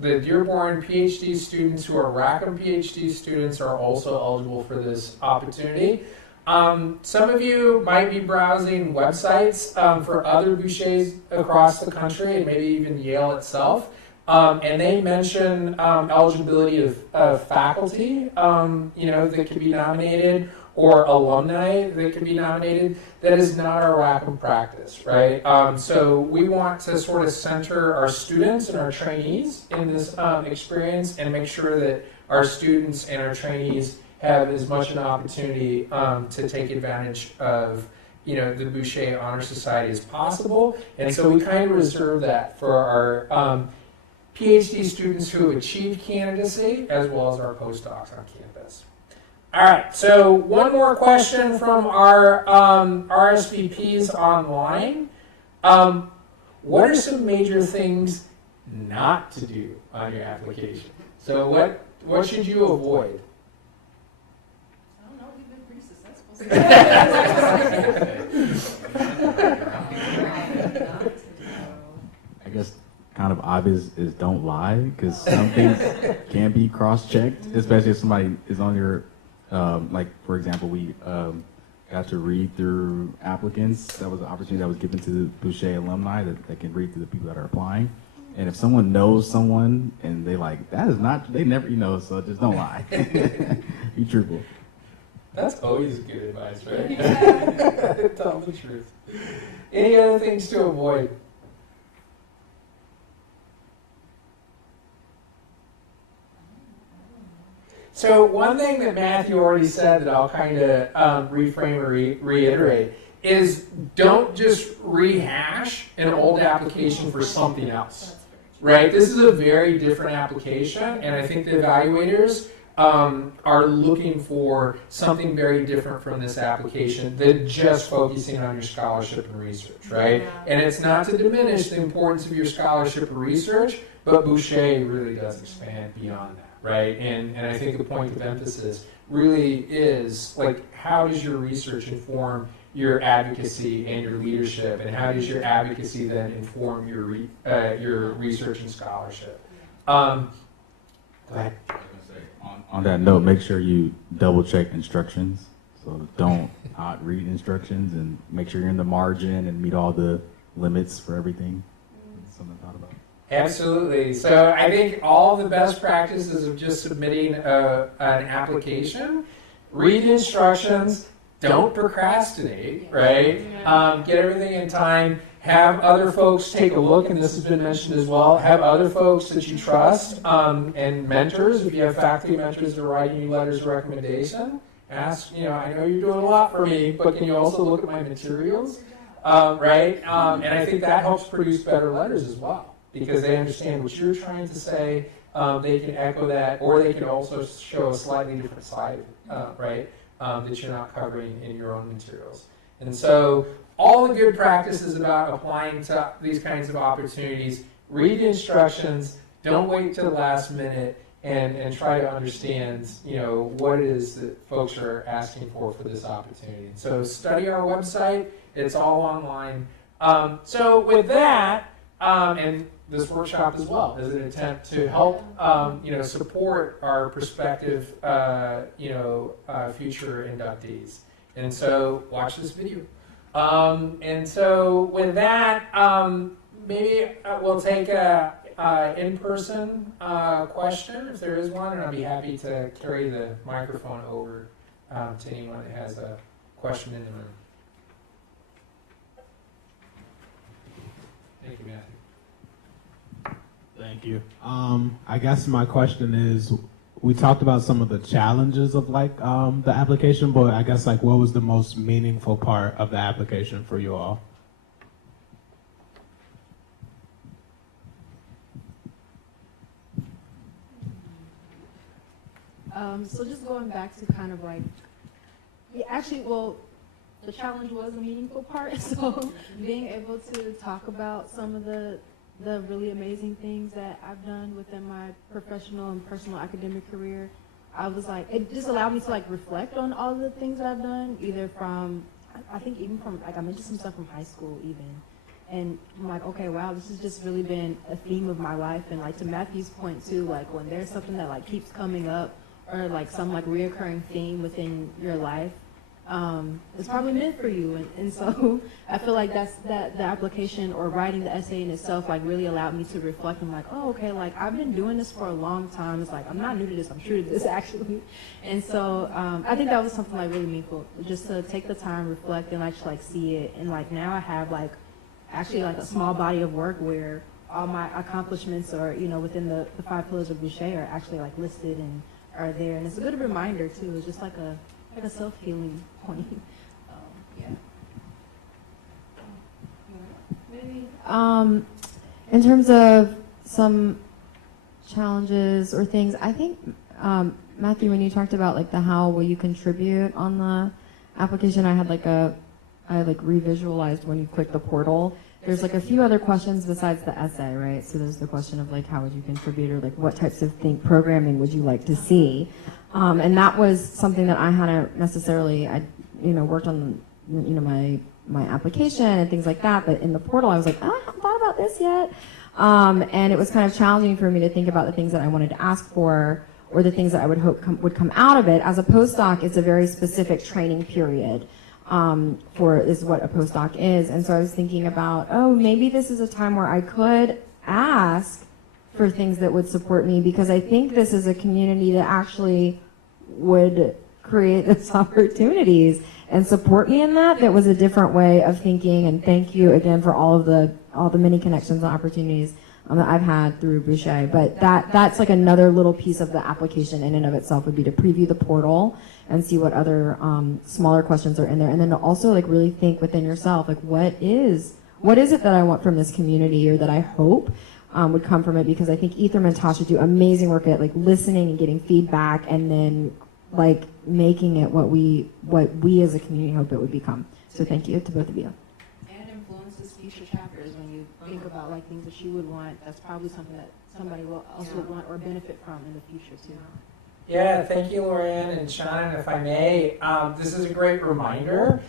the Dearborn PhD students who are Rackham PhD students are also eligible for this opportunity. Some of you might be browsing websites for other Bouchets across the country, and maybe even Yale itself, and they mention eligibility of faculty, that can be nominated, or alumni that can be nominated. That is not our Rackham practice, right? So we want to sort of center our students and our trainees in this experience and make sure that our students and our trainees have as much an opportunity to take advantage of the Bouchet Honor Society as possible. And so we kind of reserve that for our PhD students who have achieved candidacy as well as our postdocs on campus. All right, so one more question from our RSVPs online. What are some major things not to do on your application? So what should you avoid? I don't know, we've been pretty successful. I guess kind of obvious is don't lie, because some things can be cross-checked, especially if somebody is on your, like for example, we got to read through applicants. That was an opportunity that was given to the Bouchet alumni that can read through the people that are applying. And if someone knows someone and they like, that is not, they never, so just don't lie. Be truthful. That's always good advice, right? Tell the truth. Any other things to avoid? So one thing that Matthew already said that I'll kind of reframe or reiterate is don't just rehash an old application for something else, right? This is a very different application, and I think the evaluators are looking for something very different from this application than just focusing on your scholarship and research, right? And it's not to diminish the importance of your scholarship and research, but Bouchet really does expand beyond that. Right, and I think the point of emphasis really is like, how does your research inform your advocacy and your leadership, and how does your advocacy then inform your research and scholarship? Go ahead. On that note, make sure you double check instructions. So don't not read instructions, and make sure you're in the margin and meet all the limits for everything. That's something I thought about. Absolutely. So I think all the best practices of just submitting an application, read the instructions, don't procrastinate, right? Get everything in time. Have other folks take a look, and this has been mentioned as well. Have other folks that you trust and mentors. If you have faculty mentors that are writing you letters of recommendation, ask, I know you're doing a lot for me, but can you also look at my materials, right? And I think that helps produce better letters as well, because they understand what you're trying to say. They can echo that, or they can also show a slightly different side, right, that you're not covering in your own materials. And so all the good practices about applying to these kinds of opportunities, read the instructions, don't wait till the last minute, and try to understand, what it is that folks are asking for this opportunity. So study our website. It's all online. So with that, and this workshop as well is an attempt to help, support our prospective, future inductees. And so watch this video. And so with that, maybe we'll take a in-person question if there is one, and I'll be happy to carry the microphone over to anyone that has a question in the room. Thank you, Matthew. Thank you. I guess my question is, we talked about some of the challenges of the application, but I guess what was the most meaningful part of the application for you all? So just going back to kind of the challenge was a meaningful part. So being able to talk about some of the really amazing things that I've done within my professional and personal academic career, I was it just allowed me to reflect on all the things that I've done, either from, I think even from, I mentioned some stuff from high school even. And I'm okay, wow, this has just really been a theme of my life. And to Matthew's point too, when there's something that keeps coming up, or some reoccurring theme within your life, it's probably meant for you. And so I feel that's the application or writing the essay in itself really allowed me to reflect. I'm okay, I've been doing this for a long time. It's I'm not new to this, I'm true to this actually. And so I think that was something really meaningful, just to take the time, reflect, and actually see it. And now I have actually a small body of work where all my accomplishments are, within the 5 pillars of Bouchet are actually listed and are there. And it's a good reminder too. It's just a self-healing point. Maybe in terms of some challenges or things, I think Matthew, when you talked about the how will you contribute on the application, I had I revisualized when you click the portal. There's a few other questions besides the essay, right? So there's the question of how would you contribute, or what types of programming would you like to see? And that was something that I hadn't necessarily, worked on, my application and things like that. But in the portal, I was I haven't thought about this yet. And it was kind of challenging for me to think about the things that I wanted to ask for, or the things that I would hope would come out of it. As a postdoc, it's a very specific training period. Is what a postdoc is. And so I was thinking about, maybe this is a time where I could ask for things that would support me, because I think this is a community that actually would create those opportunities and support me in that. That was a different way of thinking, and thank you again for all the many connections and opportunities that I've had through Bouchet. But that's like another little piece of the application in and of itself, would be to preview the portal and see what other smaller questions are in there, and then to also like really think within yourself, like what is it that I want from this community, or that I hope would come from it, because I think Ether and Tasha do amazing work at like listening and getting feedback, and then like making it what we as a community hope it would become. So thank you to both of you. And it influences future chapters. When you think about like things that you would want, that's probably something that somebody will also want or benefit from in the future too. Yeah, thank you, Lorianne and Shannon. If I may, this is a great reminder.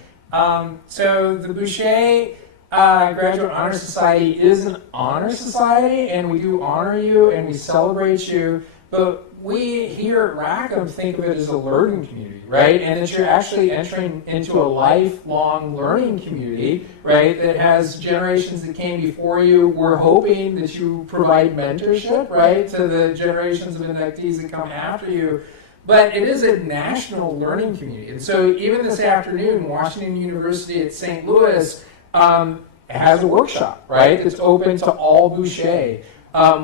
So the Bouchet Graduate Honor Society is an honor society, and we do honor you and we celebrate you, but we here at Rackham think of it as a learning community, right? And that you're actually entering into a lifelong learning community, right, that has generations that came before you. We're hoping that you provide mentorship, right, to the generations of inductees that come after you. But it is a national learning community. And so even this afternoon, Washington University at St. Louis has a workshop, right, that's open to all Bouchet.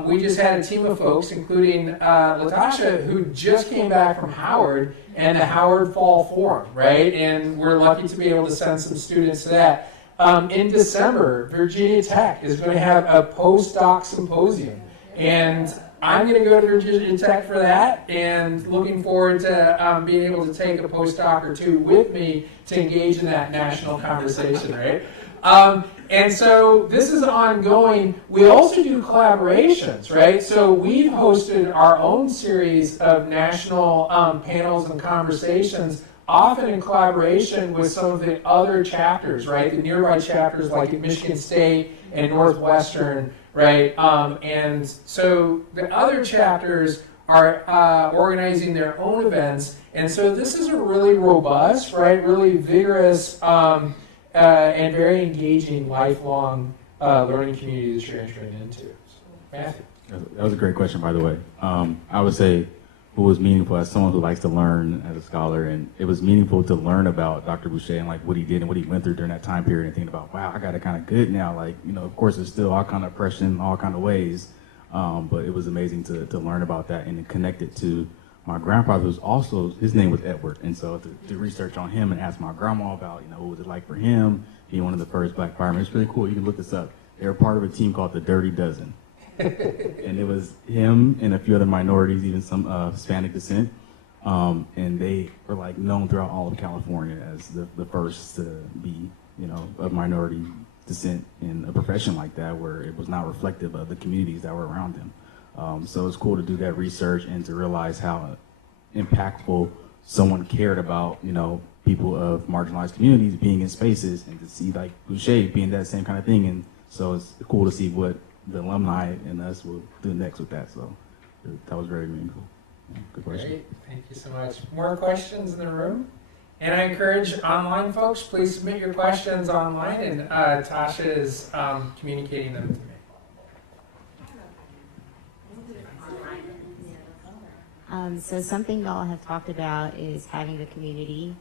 We just had a team of folks, including Latasha, who just came back from Howard and the Howard Fall Forum, right? And we're lucky to be able to send some students to that. In December, Virginia Tech is going to have a postdoc symposium. And I'm going to go to Virginia Tech for that, and looking forward to being able to take a postdoc or two with me to engage in that national conversation, right? And so this is ongoing. We also do collaborations, right? So we've hosted our own series of national panels and conversations, often in collaboration with some of the other chapters, right? The nearby chapters like at Michigan State and Northwestern, right? And so the other chapters are organizing their own events. And so this is a really robust, right? Really vigorous and very engaging lifelong learning community that you're entering into. So, Matthew. That was a great question, by the way. I would say what was meaningful as someone who likes to learn as a scholar, and it was meaningful to learn about Dr. Bouchet and like what he did and what he went through during that time period, and thinking about, wow, I got it kind of good now. Like, you know, of course, there's still all kind of oppression, all kind of ways, but it was amazing to learn about that and to connect it to my grandfather, who's also, his name was Edward, and so to do research on him and ask my grandma about, you know, what was it like for him being one of the first black firemen. It's really cool. You can look this up. They were part of a team called the Dirty Dozen. And it was him and a few other minorities, even some Hispanic descent. And they were like known throughout all of California as the first to be, you know, of minority descent in a profession like that, where it was not reflective of the communities that were around them. So it's cool to do that research and to realize how impactful someone cared about, you know, people of marginalized communities being in spaces, and to see like Bouchet being that same kind of thing. And so it's cool to see what the alumni and us will do next with that. So that was very meaningful. Yeah, good question. Great, thank you so much. More questions in the room? And I encourage online folks, please submit your questions online, and Tasha is communicating them to me. So something y'all have talked about is having a community,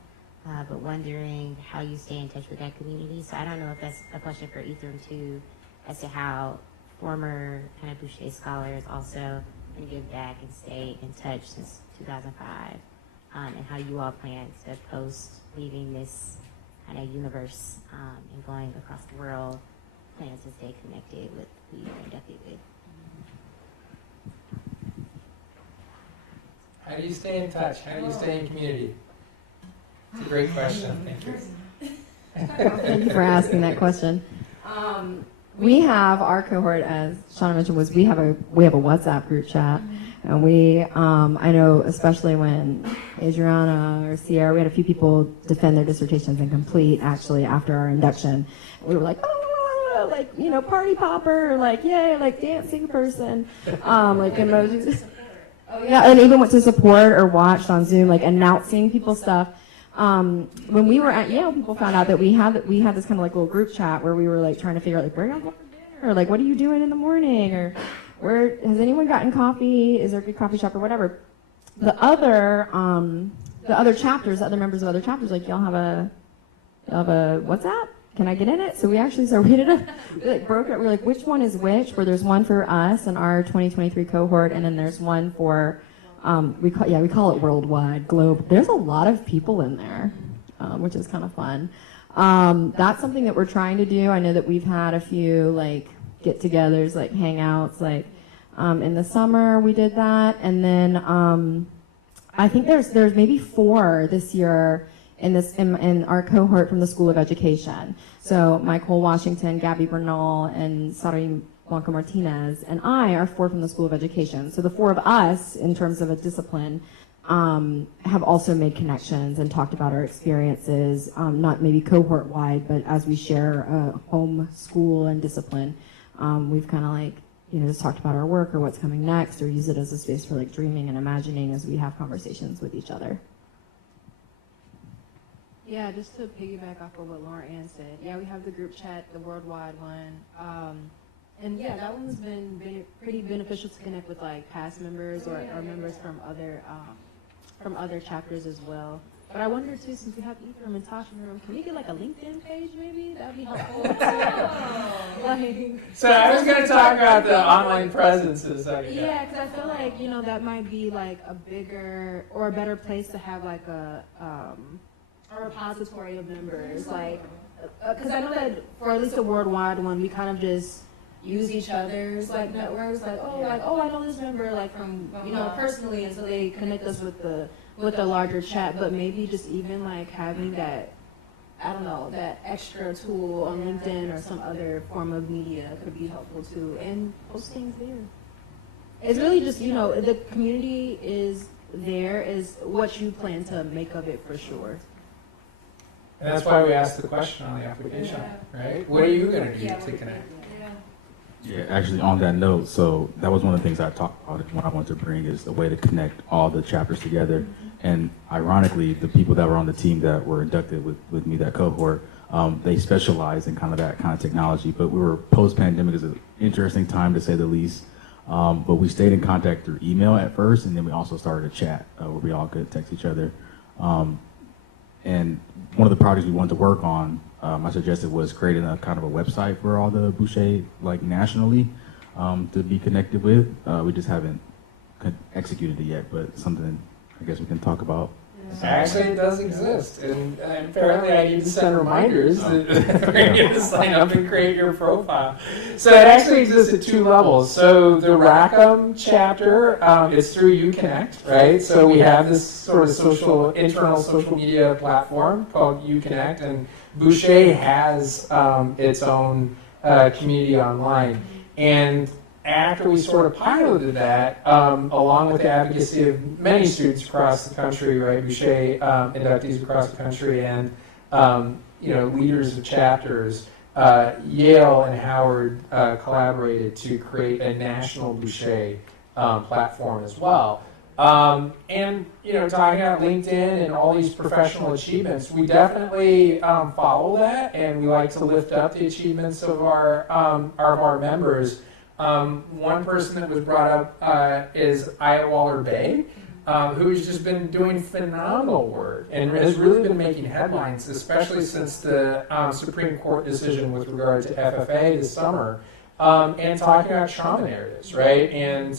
but wondering how you stay in touch with that community. So I don't know if that's a question for Ethan too, as to how former kind of Bouchet scholars also can give back and stay in touch since 2005, and how you all plan to post leaving this kind of universe and going across the world, plan to stay connected with who you're inducted with. How do you stay in touch? How do you stay in community? It's a great question. Thank you. Thank you for asking that question. We have our cohort, as Shauna mentioned, we have a WhatsApp group chat, and we I know especially when Adriana or Sierra, we had a few people defend their dissertations incomplete actually after our induction. We were like, oh, like, you know, party popper, like yay, like dancing person, like emojis. Oh yeah, and even went to support or watched on Zoom, like announcing people's stuff. When we were at Yale, people found out that we had this kind of like little group chat where we were like trying to figure out like where y'all going for Or like, what are you doing in the morning? Or where has anyone gotten coffee? Is there a good coffee shop or whatever? The other chapters, other members of other chapters, like y'all have a WhatsApp? Can I get in it? So we actually we broke it. We were like, which one is which? Where there's one for us and our 2023 cohort, and then there's one for we call it worldwide globe. There's a lot of people in there, which is kind of fun. That's something that we're trying to do. I know that we've had a few like get-togethers, like hangouts, like in the summer we did that, and then I think there's maybe 4 this year in our cohort from the School of Education. So Michael Washington, Gabby Bernal, and Sari Blanco Martinez, and I are 4 from the School of Education. So the 4 of us, in terms of a discipline, have also made connections and talked about our experiences, not maybe cohort-wide, but as we share home, school, and discipline, we've kind of like, just talked about our work or what's coming next, or use it as a space for like dreaming and imagining as we have conversations with each other. Yeah, just to piggyback off of what Lauren Ann said. Yeah, we have the group chat, the worldwide one. And yeah, that one's been pretty beneficial to connect with like past members or members from other chapters as well. But I wonder too, since we have Ephraim and Tasha in the room, can we get like a LinkedIn page maybe? That would be helpful. So I was going to talk about the online presence in a second. Yeah, because I feel like, that might be like a bigger or a better place to have like a repository of members. Like, because I know that for at least a worldwide one, we kind of just use each other's like networks. Like, oh, I know this member like from, personally, and so they connect us with the larger chat. But maybe just even like having that, I don't know, that extra tool on LinkedIn or some other form of media could be helpful too, and post things there. It's really just, the community is what you plan to make of it for sure. And that's why we asked the question on the application, right? What are you going to do to connect? Yeah, actually on that note, so that was one of the things I talked about when I wanted to bring is a way to connect all the chapters together. And ironically, the people that were on the team that were inducted with me, that cohort, they specialize in kind of that kind of technology. But we were post-pandemic, is an interesting time to say the least. But we stayed in contact through email at first, and then we also started a chat where we all could text each other. And one of the projects we wanted to work on, I suggested was creating a kind of a website for all the Bouchet, like nationally, to be connected with. We just haven't executed it yet, but something I guess we can talk about. Actually, it does exist, and apparently I need to send reminders for you to sign up and create your profile. So it actually exists at 2 levels. So the Rackham chapter is through UConnect, right? So we have this sort of internal social media platform called UConnect, and Bouchet has its own community online. And after we sort of piloted that, along with the advocacy of many students across the country, right, Bouchet inductees across the country, and leaders of chapters, Yale and Howard collaborated to create a national Bouchet platform as well. And talking about LinkedIn and all these professional achievements, we definitely follow that, and we like to lift up the achievements of our members. One person that was brought up is Aya Waller-Bay, who has just been doing phenomenal work and has really been making headlines, especially since the Supreme Court decision with regard to FFA this summer, and talking about trauma narratives, right? And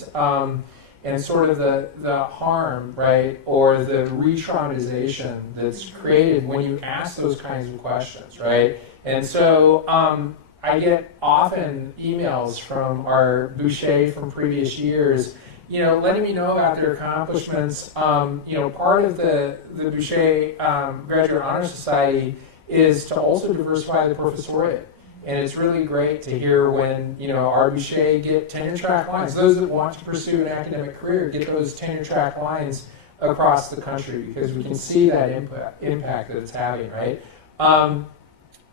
sort of the harm, right, or the re-traumatization that's created when you ask those kinds of questions, right? And so I get often emails from our Bouchet from previous years, letting me know about their accomplishments. Part of the Bouchet Graduate Honor Society is to also diversify the professoriate. And it's really great to hear when, our Bouchet get tenure track lines. Those that want to pursue an academic career get those tenure track lines across the country, because we can see that impact that it's having, right? And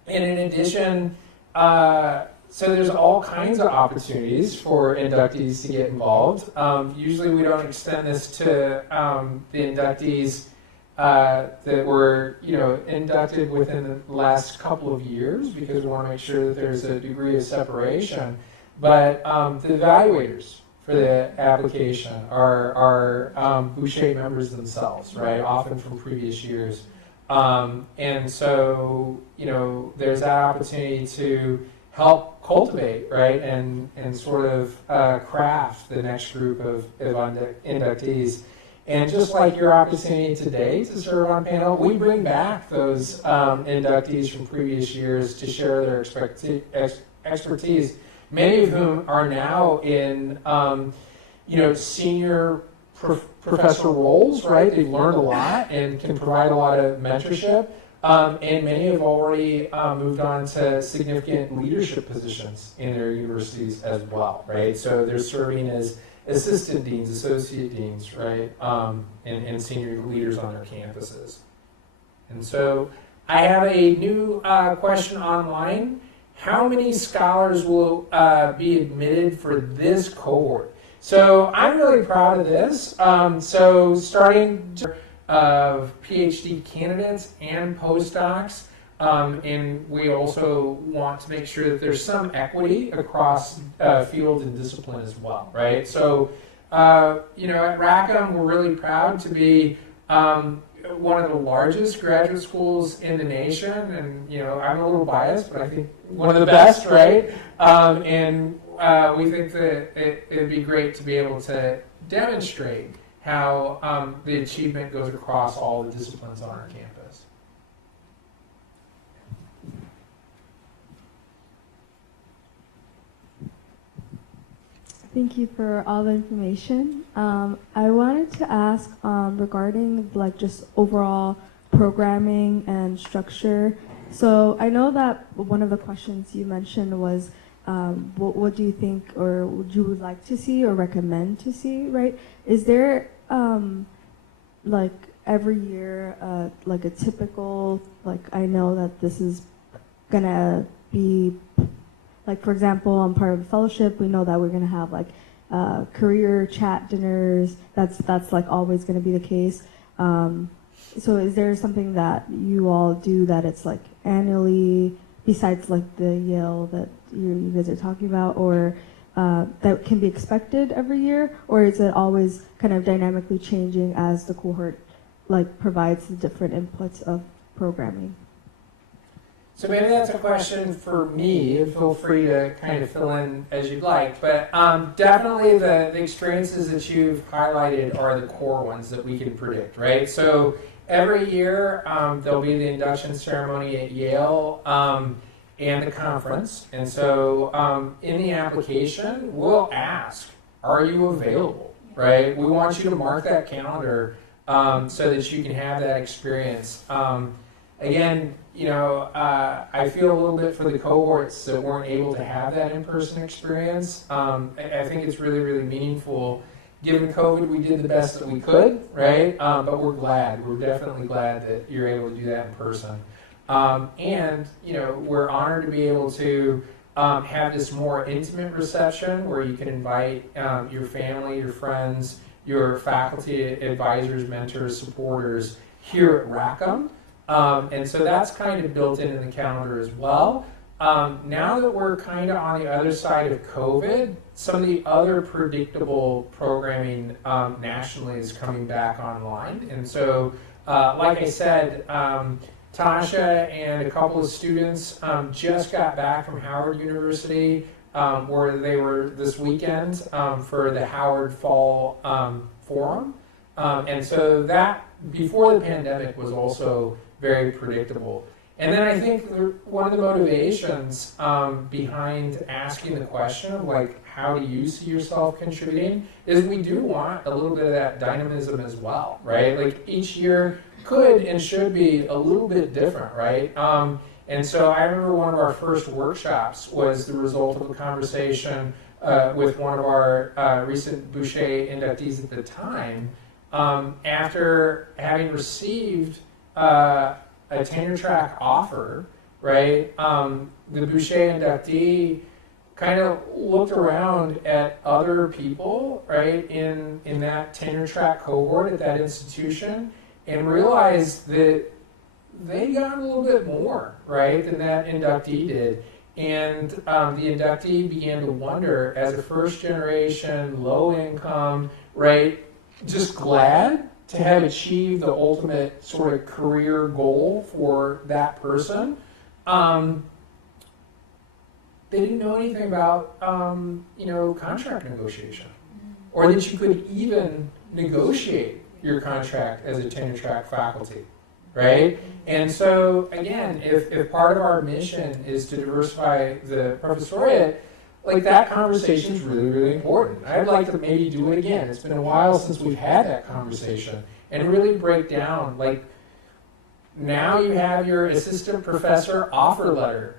in addition, so there's all kinds of opportunities for inductees to get involved. Usually we don't extend this to the inductees that were, inducted within the last couple of years because we want to make sure that there's a degree of separation. But the evaluators for the application are Bouchet members themselves, right? Often from previous years. And so, there's that opportunity to help cultivate, right, and sort of craft the next group of inductees. And just like your opportunity today to serve on panel, we bring back those inductees from previous years to share their expertise, many of whom are now in, senior professor roles, right? They've learned a lot and can provide a lot of mentorship. And many have already moved on to significant leadership positions in their universities as well, right? So they're serving as assistant deans, associate deans, right? And senior leaders on their campuses. And so I have a new question online. How many scholars will be admitted for this cohort? So I'm really proud of this. So starting of PhD candidates and postdocs, and we also want to make sure that there's some equity across field and discipline as well, right? So, at Rackham, we're really proud to be one of the largest graduate schools in the nation, and I'm a little biased, but I think one of the best, right? And we think that it'd be great to be able to demonstrate how the achievement goes across all the disciplines on our campus. Thank you for all the information. I wanted to ask regarding just overall programming and structure. So I know that one of the questions you mentioned was what do you think or would you like to see or recommend to see, right? Is there every year a typical, I know that this is gonna be, for example, I'm part of a fellowship, we know that we're gonna have career chat dinners, that's always gonna be the case. So is there something that you all do that it's annually, besides the Yale that you guys are talking about, or that can be expected every year, or is it always kind of dynamically changing as the cohort provides the different inputs of programming? So maybe that's a question for me, and feel free to kind of fill in as you'd like, but definitely the experiences that you've highlighted are the core ones that we can predict, right? So every year there'll be the induction ceremony at Yale and the conference, and so in the application we'll ask, are you available, right? We want you to mark that calendar so that you can have that experience. Again, I feel a little bit for the cohorts that weren't able to have that in-person experience. I think it's really, really meaningful. Given COVID, we did the best that we could, right? But we're definitely glad that you're able to do that in person. And we're honored to be able to have this more intimate reception where you can invite your family, your friends, your faculty, advisors, mentors, supporters here at Rackham. And so that's kind of built in the calendar as well. Now that we're kind of on the other side of COVID, some of the other predictable programming nationally is coming back online. And so, like I said, Tasha and a couple of students just got back from Howard University, where they were this weekend for the Howard Fall Forum. And so that, before the pandemic, was also very predictable. And then I think one of the motivations behind asking the question of how do you see yourself contributing is we do want a little bit of that dynamism as well, right? Each year could and should be a little bit different, right? And so I remember one of our first workshops was the result of a conversation with one of our recent Bouchet inductees at the time, after having received a tenure track offer, right? The Bouchet inductee kind of looked around at other people, right, in that tenure track cohort at that institution, and realized that they got a little bit more, right, than that inductee did. And the inductee began to wonder, as a first generation, low income, right, just glad to have achieved the ultimate sort of career goal for that person. They didn't know anything about, contract negotiation, or that you could even negotiate your contract as a tenure track faculty, right? And so, again, if part of our mission is to diversify the professoriate, like that conversation is really, really important. I'd like to maybe do it again. It's been a while since we've had that conversation, and really break down, like, now you have your assistant professor offer letter.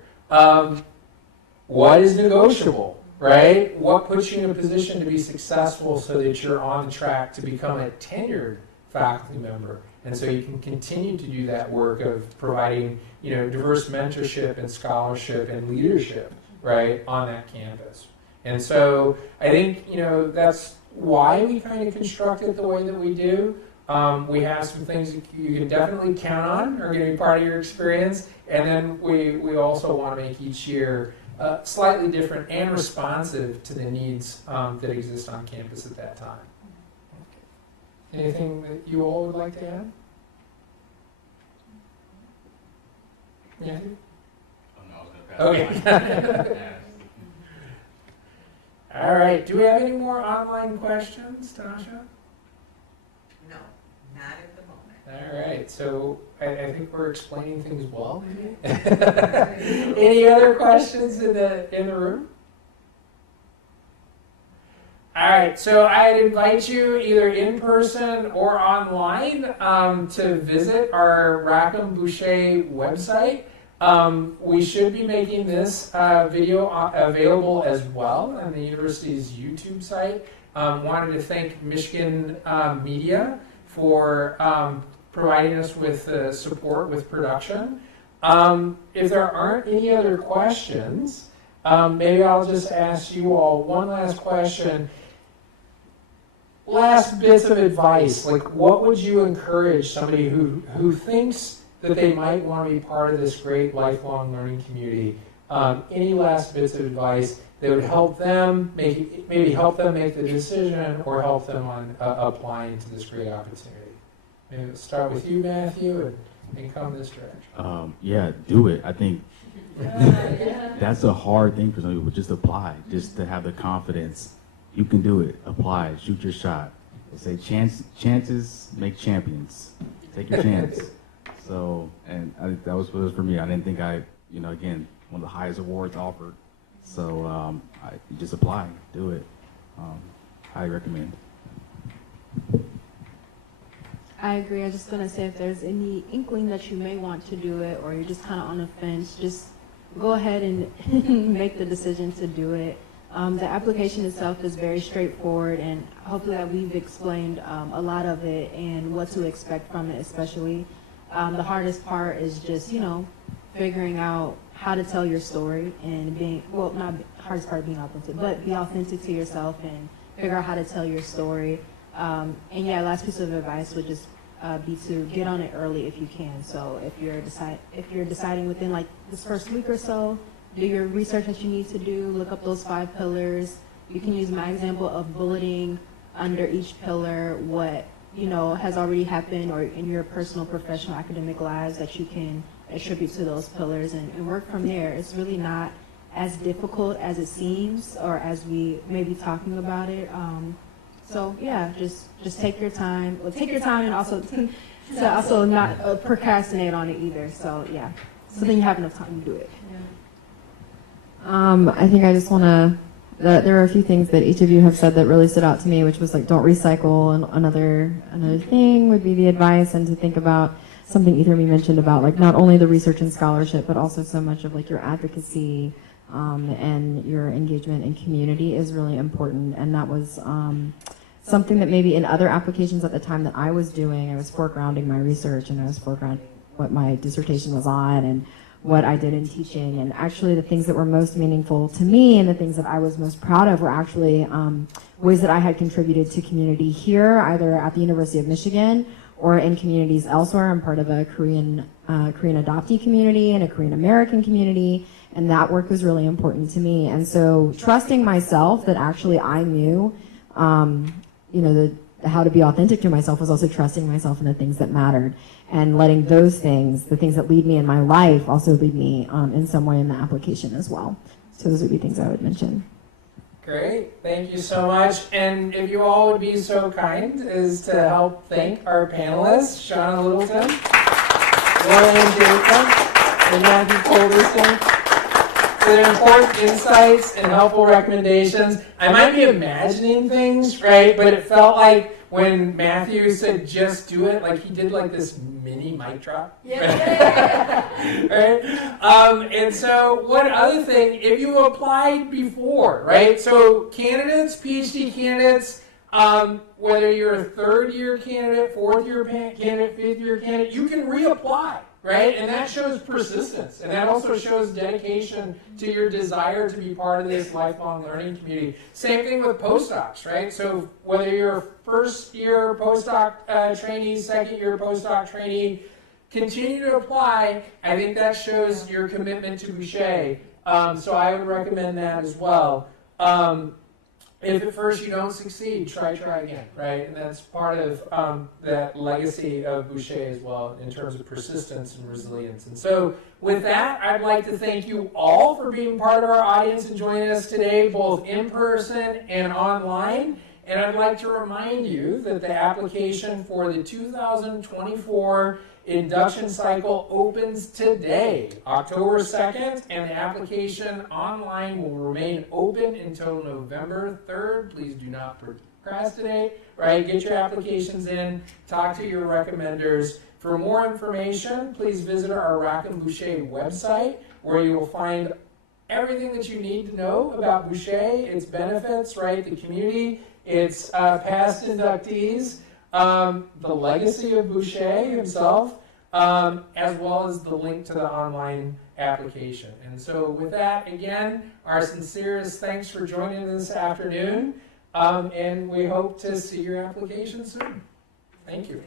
What is negotiable, right? What puts you in a position to be successful so that you're on track to become a tenured faculty member? And so you can continue to do that work of providing, diverse mentorship and scholarship and leadership, right, on that campus. And so I think, that's why we kind of construct it the way that we do. We have some things that you can definitely count on are going to be part of your experience. And then we also want to make each year slightly different and responsive to the needs that exist on campus at that time. Anything that you all would like to add? Yeah. Okay. All right. Do we have any more online questions, Tasha? No, not at the moment. All right. So I think we're explaining things well. Maybe. Any other questions in the room? All right, so I'd invite you either in person or online to visit our Rackham Bouchet website. We should be making this video available as well on the university's YouTube site. Wanted to thank Michigan Media for providing us with support with production. If there aren't any other questions, maybe I'll just ask you all one last question. Last bits of advice, like what would you encourage somebody who thinks that they might want to be part of this great lifelong learning community? Any last bits of advice that would help them maybe help them make the decision or help them on applying to this great opportunity? Maybe we'll start with you, Matthew, and come this direction. Yeah, do it. I think that's a hard thing for some people. Just apply, just to have the confidence. You can do it. Apply. Shoot your shot. They say chances make champions. Take your chance. So, and that was what it was for me. I didn't think again, one of the highest awards offered. So, just apply. Do it. Highly recommend. I agree. I was just going to say, if there's any inkling that you may want to do it or you're just kind of on the fence, just go ahead and make the decision to do it. The application itself is very straightforward, and hopefully that we've explained a lot of it and what to expect from it especially. The hardest part is just, figuring out how to tell your story and not hardest part being authentic, but be authentic to yourself and figure out how to tell your story. And yeah, last piece of advice would just be to get on it early if you can. So if you're deciding within like this first week or so, do your research that you need to do, look up those 5 pillars. You can use my example of bulleting under each pillar what, has already happened or in your personal, professional, academic lives that you can attribute to those pillars and work from there. It's really not as difficult as it seems or as we may be talking about it. So yeah, just take your time. Well, take your time and also to also not procrastinate on it either. So yeah, so then you have enough time to do it. I think I just want to, there are a few things that each of you have said that really stood out to me, which was like, don't recycle. And another thing would be the advice and to think about something Ethan mentioned about like not only the research and scholarship, but also so much of like your advocacy and your engagement in community is really important. And that was something that maybe in other applications at the time that I was doing, I was foregrounding my research and I was foregrounding what my dissertation was on and what I did in teaching. And actually the things that were most meaningful to me and the things that I was most proud of were actually ways that I had contributed to community here, either at the University of Michigan or in communities elsewhere. I'm part of a Korean adoptee community and a Korean American community, and that work was really important to me. And so trusting myself that actually I knew, how to be authentic to myself was also trusting myself in the things that mattered, and letting those things, the things that lead me in my life, also lead me in some way in the application as well. So those would be things I would mention. Great, thank you so much. And if you all would be so kind as to help thank our panelists, Shauna Littleton, Lauren Jacob, and Matthew Colderson, for their important insights and helpful recommendations. I might be imagining things, right? But it felt like when Matthew said, just do it, like he did like this mini mic drop. Yeah. Right? And so one other thing, if you applied before, right? So candidates, PhD candidates, whether you're a third-year candidate, fourth-year candidate, fifth-year candidate, you can reapply, right? And that shows persistence, and that also shows dedication to your desire to be part of this lifelong learning community. Same thing with postdocs, right? So whether you're a first-year postdoc trainee, second-year postdoc trainee, continue to apply. I think that shows your commitment to Bouchet. So I would recommend that as well. If at first you don't succeed, try again, right? And that's part of that legacy of Bouchet as well in terms of persistence and resilience. And so with that, I'd like to thank you all for being part of our audience and joining us today, both in person and online. And I'd like to remind you that the application for the 2024 induction cycle opens today, October 2nd, and the application online will remain open until November 3rd. Please do not procrastinate, right? Get your applications in, talk to your recommenders. For more information, please visit our Rackham Bouchet website, where you will find everything that you need to know about Bouchet, its benefits, right? The community, its past inductees, the legacy of Bouchet himself, as well as the link to the online application. And so with that, again, our sincerest thanks for joining this afternoon, and we hope to see your application soon. Thank you.